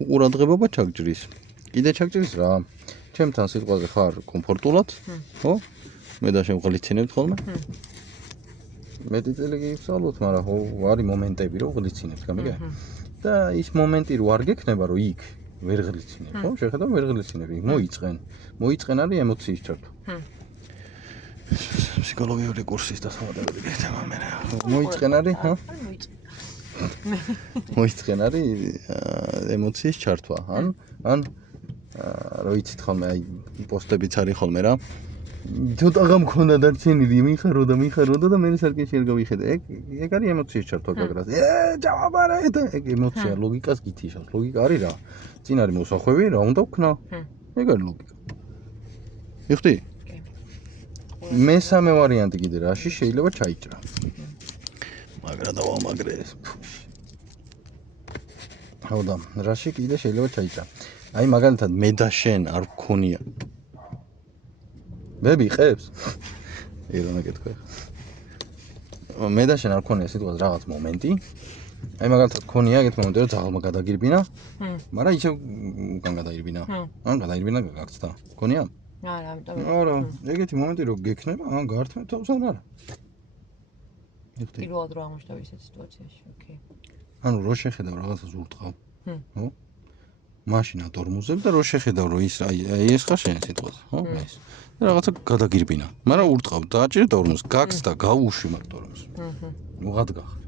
უყურადღებობა ჩაგჭრის. კიდე ჩაგჭრის რა. ჩემთან სიტყვაზე ხარ კომფორტულად, ხო? მე და შემღლიცინებთ ხოლმე. მეტი წელი გისწავლოთ, მაგრამ ხო, არის მომენტები რომ გლიცინებთ, გამიგე? და ის მომენტი რო არ გექნება, რომ იქ ვერ გლიცინებ, ხო? შეხედავ ვერ გლიცინებ, მოიწყენ. მოიწყენ არის ემოციის ჩართვა. ფსიქოლოგიური კურსის დასამატებელი გეთემა მე. მოიწყენ არის, ხო? მოიწყენ არის ემოციის ჩართვა, ან რო იცით ხოლმე აი პოსტებიც არის ხოლმე რა. ცოტა გამქონდა დარჩენილი, მიხარო და და მე სარკინში არ გავიხედე. ეგ არის ემოციის ჩართვა გაგრას. ჩავაბარე და ეგ ემოცია, ლოგიკას გითიშავს. ლოგიკა არის რა. წინ არის მოსახვევი, რა უნდა ვქნა? ეგ არის ლოგიკა. იხდი? მესამე ვარიანტი კიდე რაში შეიძლება ჩაიჭრა. მაგრა დავამაგრე ეს. ხო და რაში კიდე შეიძლება ჩაიჭრა. აი მაგალითად მე და შენ არ გქონია. მე ვიყებს? ირონა გეთქვი. მე და შენ არ გქონია სიტყვას რაღაც მომენტი. აი მაგალითად გქონია ეგეთ მომენტი რომ ძალმა გადაგირბინა. მაგრამ ისევ უკან გადაირბინა. ან გადაირბინა გაგცდა. გქონია? არა, ამიტომ. არა, ეგეთი მომენტი რომ გექნება, ან გართმევ თავს ან არა. პირველად რო აღმოჩნდა ისეთ სიტუაციაში, ოკეი. ანუ რო შეხედავ რაღაცას ურტყავ. ხო? მაშინ ადორმუზებ და რო შეხედავ რომ ის აი ეს ხარ შენ სიტყვაზე, ხო? ეს. და რაღაცა გადაგირბინა. მაგრამ ურტყავ დააჭირე დორმუზ, გაგცდა, გავუშვი მაგ დორმუზ. უღად გახარ.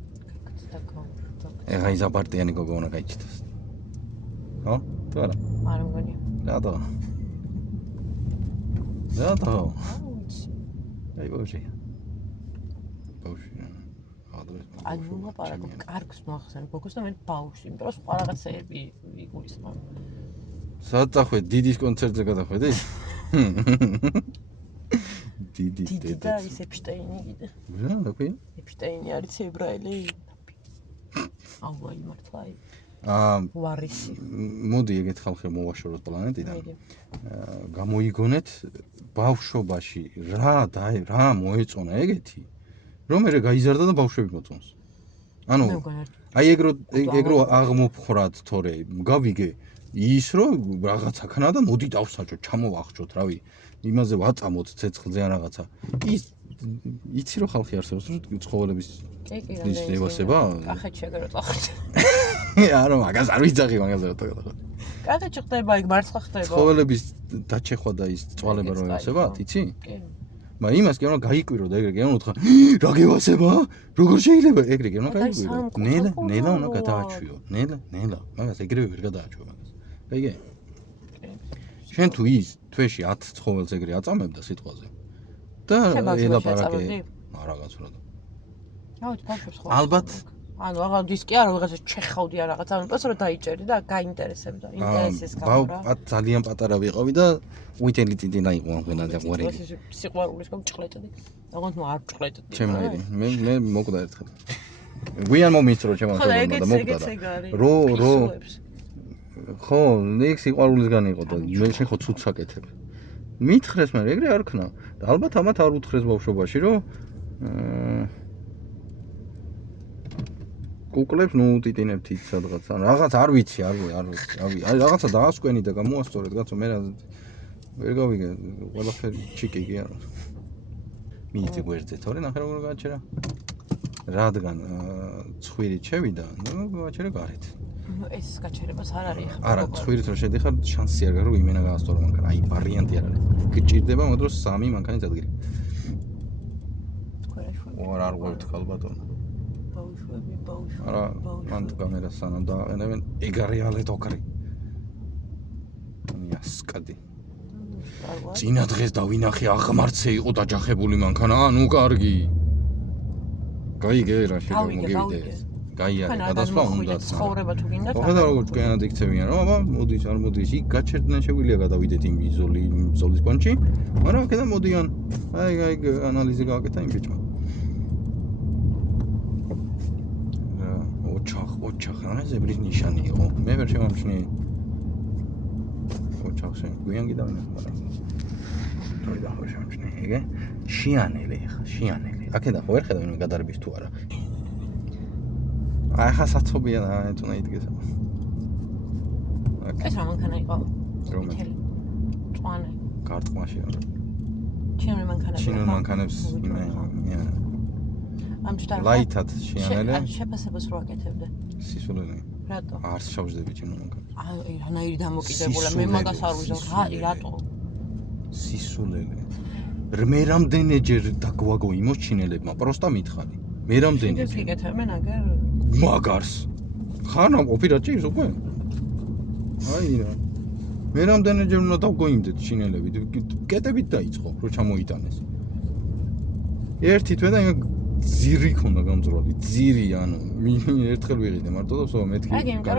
ეხა იზაბარტიანი გოგო უნდა გაიჩიტოს. ხო? თუ არა? არ მგონია. რატო? რატო? აი ბოჟი. ბოჟი. ანუ ლაპარაკობ კარგს მოახსენე გოგოს და მე ბავშვი, იმიტომ რომ სხვა რაღაცეები იგულისხმობ. სადაც დახვედი დიდის კონცერტზე გადახვედი? დიდი და ის ეპშტეინი კიდე. რა, ოკეი. ეპშტეინი არის ებრაელი. აუ აი მართლა აი. ვარისი. მოდი ეგეთ ხალხი მოვაშოროთ პლანეტიდან. გამოიგონეთ ბავშვობაში რა მოეწონა ეგეთი, რომ მე გაიზარდა და ბავშვები მოწონს. ანუ აი ეგრო აღმოფხრათ თორე გავიგე ის რომ რაღაცა ქნა და მოდი დავსაჯოთ, ჩამოვახჭოთ, რავი, იმაზე ვაწამოთ ცეცხლზე ან რაღაცა. ის იცი რომ ხალხი არსებობს რომ ცხოველების ის ევასება? კახეთში ეგრე წახდა. არა, მაგას არ ვიცახი მაგაზე რა თქმა. კახეთში ხდება იქ მართლა ხდება. ცხოველების დაჩეხვა და ის წვალება რომ ევასებათ, იცი? კი. მაგრამ იმას კი უნდა გაიკვირო და ეგრე კი უნდა უთხრა, რა გევასება? როგორ შეიძლება? ეგრე კი უნდა გაიკვირო. ნელა უნდა გადააჩვიო. ნელა. მაგას ეგრევე ვერ გადააჩვიო მაგას. გაიგე? შენ თუ ის თვეში 10 ცხოველს ეგრე აწამებდა სიტყვაზე. და ელაპარაკე. რაღაც რა. აუთ ბავშვებს ხო. ალბათ ანუ აღარ დისკი არა რაღაცა ჩეხავდი ან რაღაცა, ანუ პასრო დაიჭერი და გაინტერესებდა, ინტერესის გამო რა. ძალიან პატარა ვიყავი და უიტელი ტიტინა იყო ამღენა და ყვარელი. სიყვარულის გამო ჭყლეტდი. როგორც ნუ არ ჭყლეტდი. ჩემი მე მოკვდა ერთხელ. გვიან მომისწრო ჩემო შეგონა და მოკვდა. რო ხო, ეგ სიყვარულისგან იყო და მე შენ ხო ცუც საკეთებ. მითხრეს მე ეგრე არ ქნა. და ალბათ ამათ არ უთხრეს ბავშვობაში რომ კუკლებს ნუ უტიტინებთ ის სადღაც ან რაღაც არ ვიცი, არ ვიცი. აი რაღაცა დაასკვენი და გამოასწორეთ, კაცო, მე ვერ გავიგე, ყველაფერი ჩიკი კი არა. მიიწი გვერდზე, თორე ნახე როგორ გააჩერა. რადგან ცხვირით შევიდა, ნუ გააჩერა გარეთ. ეს გაჩერებას არ არის ხა. არა, ცხვირით რომ შედიხარ, შანსი არ გაქვს რომ იმენა გაასწორო მანქანა. აი, ვარიანტი არ არის. გჭირდება მაგრამ 3 მანქანის ადგილი. არ ღვევთ ხალბატონო. ბავშვები. არა, მან კამერას სანამ დააყენებენ, ეგ რეალეთ ოქრი. იასკადი. წინა დღეს დავინახე აღმარცე იყო დაჯახებული მანქანა, ნუ კარგი. გაიგე რა შემოგივიდე. გაიარე, გადასვლა უნდა. ცხოვრება თუ გინდათ. ხოდა როგორ ჭკვიანად იქცევიან, რომ აბა მოდის, არ მოდის, იქ გაჩერდნენ შეგვიძლია გადავიდეთ იმ ზოლის პონჩი, მაგრამ აქედან მოდიან. აი, ანალიზი გააკეთა იმ ბიჭმა. ოჩახ, რა ზებრის ნიშანი იყო. მე ვერ შემამჩნი. ოჩახში, გვიან გიდავნახე, მაგრამ თოი და ხო შემამჩნი, ეგე? შიანელი ხა, შიანელი. აქედან ხო ვერ ხედავ იმ გადარების თუ არა. აი ხა საცობია და ეტუნა იდგეს. ეს რა მანქანა იყო? რომელი? წვანე. კარტყმაში არა. ჩინური მანქანები. ჩინურ მანქანებს მე ამ ჩტარ. ლაითად შიანელე. შეფასებას რო აკეთებდე. სისულელი. რატო? არც ჩავждები ჩინურ მანქანებს. აი, რანაირი დამოკიდებულა, მე მაგას არ ვიზავ. რატო? სისულელი. მე რამდენჯერ დაგვაგო იმოჩინელებმა, პროსტა მითხარი. მე რამდენჯერ. ფიქეთებენ აგერ. მაგარს. ხან ამ ოპერაციას უკვე? აი რა. მე რამდენჯერ უნდა დავგოიმდეთ ჩინელები, კეტებით დაიწყო, რო ჩამოიტანეს. ერთი თვე და ძირი ქონდა გამძროლი, ძირი, ანუ ერთხელ ვიყიდე მარტო და სულ მეთქი. ეგ იმიტომ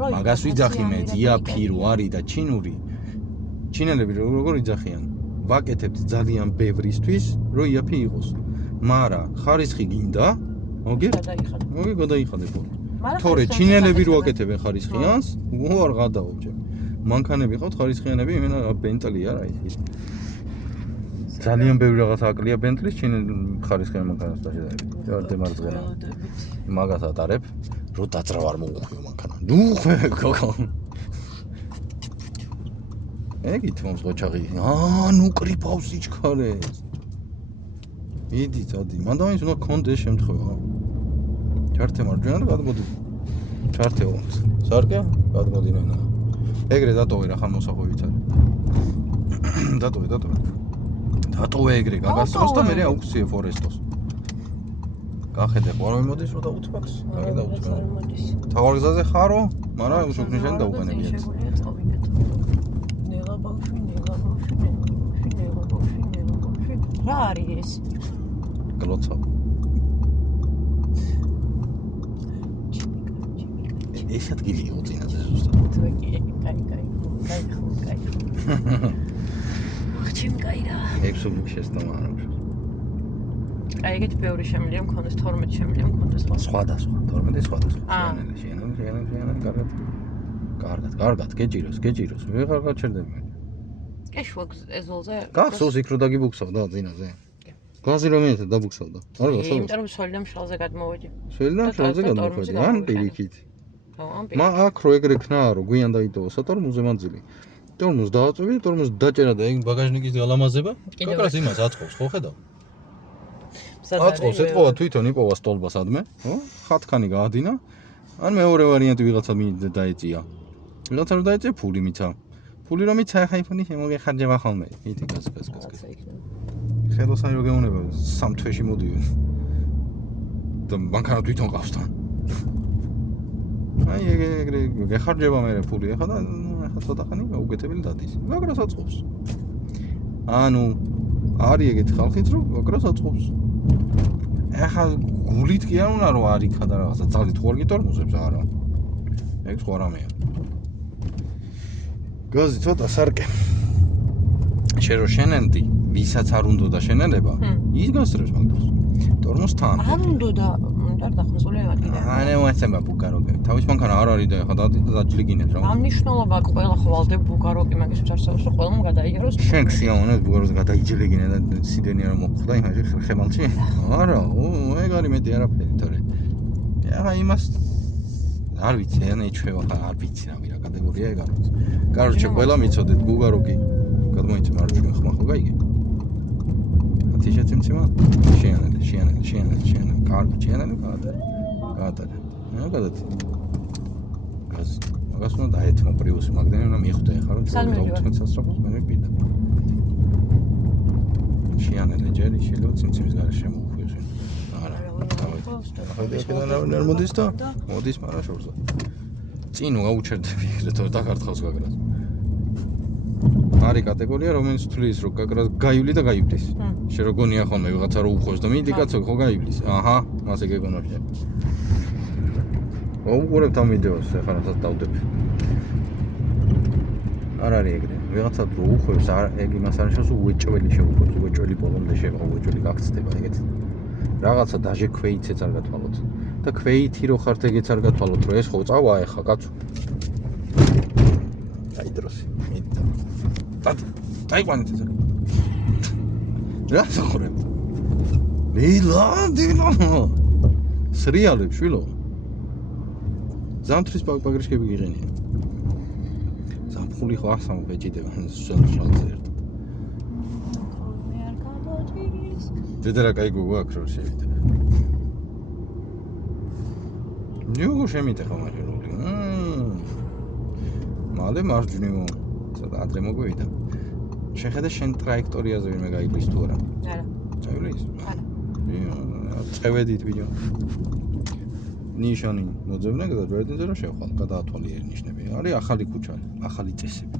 რომ მაგას ვიძახი მე, იაფირო არის და ჩინური. ჩინელები როგორ იძახიან? ვაკეთებთ ძალიან ბევრისთვის, რომ იაფი იყოს. მარა ხარისხი გინდა? მოგერ? მოგი გადაიხადე ხო. თორე ჩინელები რო აკეთებენ ხარისხიანს, უარ გადაობჭე. მანქანები ყავთ ხარისხიანები, იმენა ბენტლი არა ის. ძალიან ბევრი რაღაც აკლია ბენტლის ჩინელ ხარისხიან მანქანას დაშედარებით. დემარცხენა. მაგას ატარებ, რო დაძრავ არ მოუხვიო მანქანა. ნუ ხე გოგო. ეგით მომს ოჩაღი. ნუ კრიპავს იჩქარეს. იდი წადი. მანდამის უნდა კონდეს შემთხვევა. ჩართე მარჯვენა და გადმოდი. ჩართე ომს. სარკე? გადმოდინანა. ეგრე დატოვე რა ხან მოსახვევით არის. დატოვე. დატოვე ეგრე, გაგასწროს და მე აუქციე ფორესტოს. გახედე, ყორავი მოდის რო დაუწფაქს. აი დაუწფაქ. თავარგზაზე ხარო, მაგრამ უშუქნიშანი დაუყენებიათ. რა არის ეს? გლოცა. ეს ადგილი იყო წინაზე ზუსტად. კაი. ჩემ კაი რა. ექსუბლი შესტომა არ აქვს. აი ეგეთ ბევრი შემიძლია მქონდეს 12 შემიძლია მქონდეს ხო? სხვადასხვა, 12 სხვადასხვა. შენელი, კარგად, გეჭიროს. ვეღარ გაჩერდები. ეშვა ეზოლზე. გახსოვს იქ რო დაგიბუქსავ და წინაზე. გაზი რომ მეც დაბუქსავდა. არ გახსოვს? იმიტომ რომ სოლიდან მშალზე გადმოვედი. სოლიდან მშალზე გადმოვედი. ან პირიქით. მა აქ რო ეგრე ქნა რო გვიან დაიტოვა სატორმუზე მანძილი. ტორმუს დააწვევი, ტორმუს დაჭერა და ეგ ბაგაჟნიკის გალამაზება. კაკრას იმას აწყობს, ხო ხედავ? აწყობს, ეთყობა თვითონ იპოვა სტოლბა სადმე, ხო? ხათქანი გაადინა. ან მეორე ვარიანტი ვიღაცა დაეწია. ვიღაცა რომ დაეწია ფული მიცა. ფული რომ მიცა ხა იფონი შემოგეხარჯება ხოლმე. იტი გას. ხელოსანი რო გეუნება 3 თვეში მოდივენ. და მანქანა თვითონ ყავს თან. აი ეგრე გეხარჯება მე ფული ახლა და ახლა ცოტა ხანი გაუგეთებელი დადის. მაგრამ საწყობს. ანუ არის ეგეთი ხალხიც რომ მაგრამ საწყობს. ახლა გულით კი არ უნდა რომ არ იქა და რაღაცა ძალით ხوار გიტორმუზებს არა. ეგ სხვა რამეა. გაზი ცოტა სარკე. შენ რო შენენდი, ვისაც არ უნდა და შენელება, ის გასწრებს მაგდროს. ტორმოსთან. არ უნდა და არ დახმზოლია მაგიდა. არა, უაცება ბუგაროკი. თავის მანქანა არ არის და ახლა დაჯლიგინებს რა. ამ მნიშვნელობა ყველა ხვალდე ბუგაროკი მაგის ჩარსავს რომ ყველამ გადაიაროს. შენ ქსიაონებს ბუგაროკს გადაიჯლიგინე და სიდენი არ მოხდა იმაში ხემალში. არა, ეგ არის მეტი არაფერი თორე. ახლა იმას არ ვიცი, ან ეჩვევა ხა არ ვიცი რა კატეგორია ეგ არის. კაროჩე ყველა მიცოდეთ ბუგაროკი. გადმოიწე მარჯვნივ ხმა ხო გაიგე? ათიშა წიმციმა შეანელი კარგი შეანელი გაატარა გადადი მაგას უნდა დაეთმო პრიუსი მაგდენი უნდა მიხვდა ეხლა რომ ჩვენ სასწრაფოს მე პიდა შეანელი ჯერი შეიძლება წიმციმის გარეშე შემოუხვიოს არა ახლა მოდის და მოდის მაგრამ შორზე წინ გაუჩერდები ეგრეთ რომ დაკართხავს გაგრას არის კატეგორია რომელიც თulis რომ გაგრას გაივლი და გაიბლის შე რო გონია ხოლმე ვიღაცა რო უხოს და მიდი კაცო ხო გაიბლის აჰა მასე გეგონა შე უყურებთ ამ ვიდეოს ახლა რასაც დავდებ არ არის ეგრე ვიღაცა რო უხოს ეგ იმას არ ნიშნავს უეჭველი შეუხოს უეჭველი ბოლომდე შევა უეჭველი გაქცდება ეგეთ რაღაცა დაჟე ქვეითიც არ გათვალოთ და ქვეითი რო ხართ ეგეც არ გათვალოთ რომ ეს ხო წავა ეხა კაცო აი დროსი დაიყვანეთ ეს რა სახურებ დილა სრიალებს შვილო ზამთრის პაგრიშკები გიღენია ზამთრული ხო ახსამო ბეჭიდება შალზე ერთად დედა კაი გოგო აქ რო შევიდა ნიუგო შემიტე ხო მაგერული მალე მარჯვნივ ცოტა ადრე მოგვივიდა შეხედე შენ ტრაექტორიაზე ვინმე გაიგლის თუ არა არა წავლის არა წევედით ვიდეო ნიშანი მოძებნა გადაძვერდენზე რომ შევხვალ გადაათვალე ერ ნიშნები არის ახალი ქუჩა ახალი წესები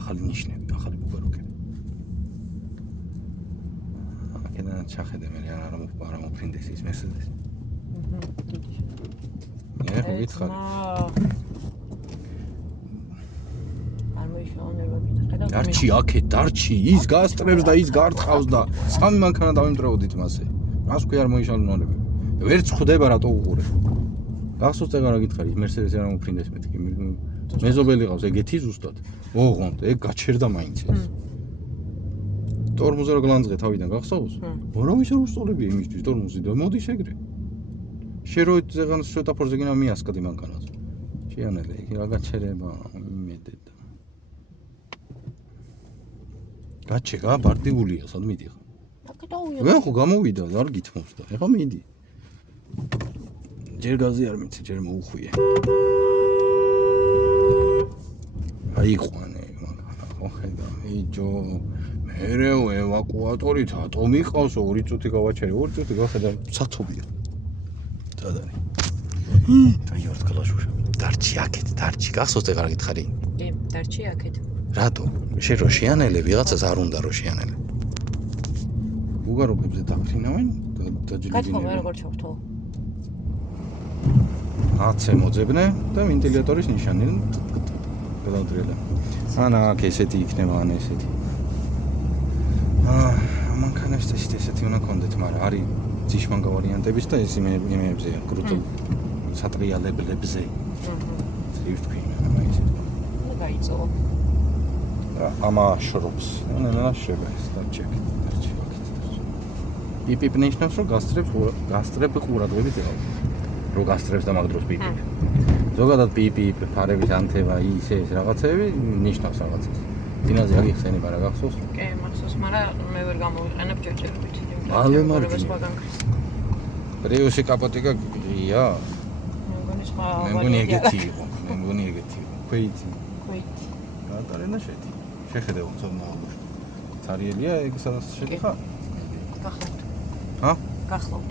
ახალი ნიშნები ახალი ბუგაროკები აქედან ჩახედე მე არა მოფრინდეს ის მერსედეს ეხლა ვითხარ დარჩი აქეთ დარჩი ის გასტრებს და ის გარტყავს და სამი მანქანა დავიმტრეოდით მასე რას ქვია არ მოიშალუნონები ვერც ხვდება რატო უყურებ გახსოვს ეგ არა გითხარი მერსედეს არ მომფრინდეს მეთქი მეზობელი ყავს ეგეთი ზუსტად ოღონდ ეგ გაჩერდა მაინც ეს ტორმუზე რო გლანძღე თავიდან გახსოვს მორავის არ უსწოლებია იმისთვის ტორმუზი და მოდი შეგრე შე რო ზეგან სვეტაფორზე გინა მიასკდი მანქანაზე შეანელი ეგ რა გაჩერება იმედე გაჩეკა პარტიულია სად მიდი ხა ვენ ხო გამოვიდა არ გითმობს და ეხა მიდი ჯერ გაზი არ მიცი ჯერ მოუხვიე აიყვანე მაგა ხო ხედა იჯო მერე ევაკუატორით ატომი ყავს 2 წუთი გავაჩერე 2 წუთი გახედა სათობია დადარი დაიორთ კალაშუშა დარჩი აქეთ დარჩი გახსოვთ ეგ არ გითხარი კი დარჩი აქეთ რატო შენ რო შეანელე ვიღაცას არ უნდა რო შეანელე უგაროკებზე დაფრინავენ დაჯილობინე კაცო როგორ ჩავთო აცე მოძებნე და ვენტილატორის ნიშანი გადავდრიალე ანა აქ ესეთი იქნება ან ესეთი მანქანას ესეთი უნდა კონდეთ მაგრამ არის ძიშმანგა ვარიანტების და ეს იმეებზეა კრუტულ სატრიალებლებზე ვთქვი მე ისეთ გაიწო ამაშრობს ანა შეგეს დაჩეკე პიპ ნიშნავს რომ გასტრები ყურადღებით ეყავ რო გასტრებს და მაგ დროს პიპ ზოგადად პიპ ფარების ანთება ის რაღაცები ნიშნავს რაღაცას დინაზე აგიხსენება რა გახსოვს კი მახსოვს მაგრამ მე ვერ გამოვიყენებ ჯერჯერობით მალე მარჯვნივ პრიუსი კაპოტი გია მე მგონი ეგეთი იყო ქვეითი გატარენა შედი შეხედე უცოდნა ცარიელია ეგ სადაც შედიხა გახლავთ ჰა გახლავთ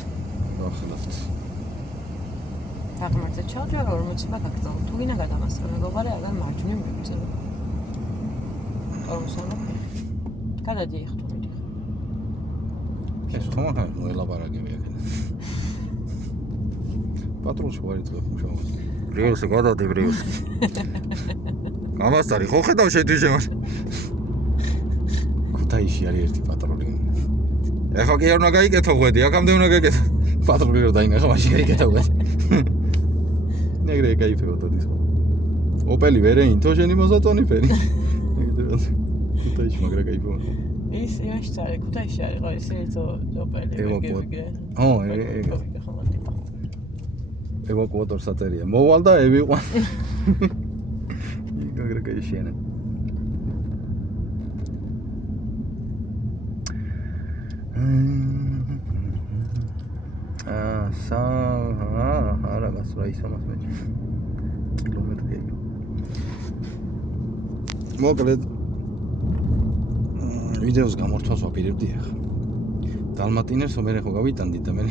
დაღმართზე ჩავდრე 40 მაგაკრძალო თუ გინდა გადამასწრო მეგობარი აგარ მარჯვნივ მივიწევ ორსონო გადადი ხტო მიდი ეს ხომ არა მოელაპარაკები აქედან პატრონს ვარ იწყებ მუშაობას ბრიუსი გადადი ბრიუსი გამასტარი ხო ხედავ შედიჟე ვარ ქუთაისში არის ერთი პატრონი ეხლა კი არ უნდა გაიკეთო ღვედი აქამდე უნდა გაიკეთო პატრონი რო დაინახა მაშინ გაიკეთო ღვედი ნეგრე кайფებოდ ის ოპელი ვერეინთო შენი მოსაწონი ფერი ქუთაისში მაგრა кайფო ის იაშთარი ქუთაისში არის ყო ეს ოპელი ვეგე ო ევაკუატორ სატერია მოვალ და ევიყვან იგაგრა кайშენა არა გასვლა ისომას მეჭი კილომეტრია მოკლედ ვიდეოს გამორთვას ვაპირებდი ახლა დალმატინებს მე ხო გავიტანდით და მე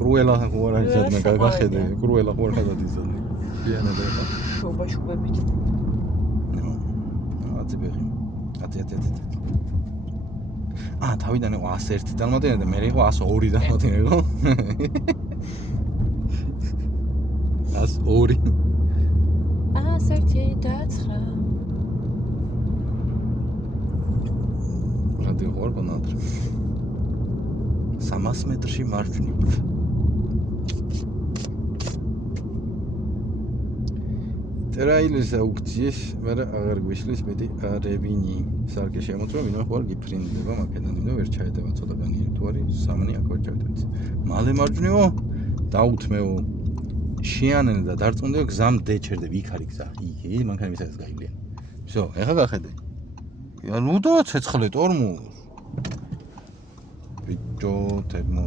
კრუელა ხო არ არის სადმე გახედე კრუელა ხო არ გადადიზონიიანად ახლა შუბაშუბებით აწიბეხი აწ თავიდან იყო 101 დალმატინე და მე იყო 102 დალმატინე იყო 102 101 და 9 რადიო ხო არ გონატრ 300 მეტრში მარჯვნივ ტრაილერს აუქციეს, მაგრამ აღარ გვიშლის მეტი რევინი. სარკე შემოწვა, ვინმე ხო არ გიფრინდება მაგედან, იმიტომ ვერ ჩაეტევა ცოტა განიერი თუ არის, სამანი აქ ჩავიტევით. მალე მარჯვნივო, დაუთმეო. შეანენ და დარწმუნდიო გზამ დეჩერდე, იქ არის გზა. ი, მანქანა მისაგას გაიგლიან. всё, ეხა გახედე. ნუ და ცეცხლე ტორმო. ბიჭო, თემო.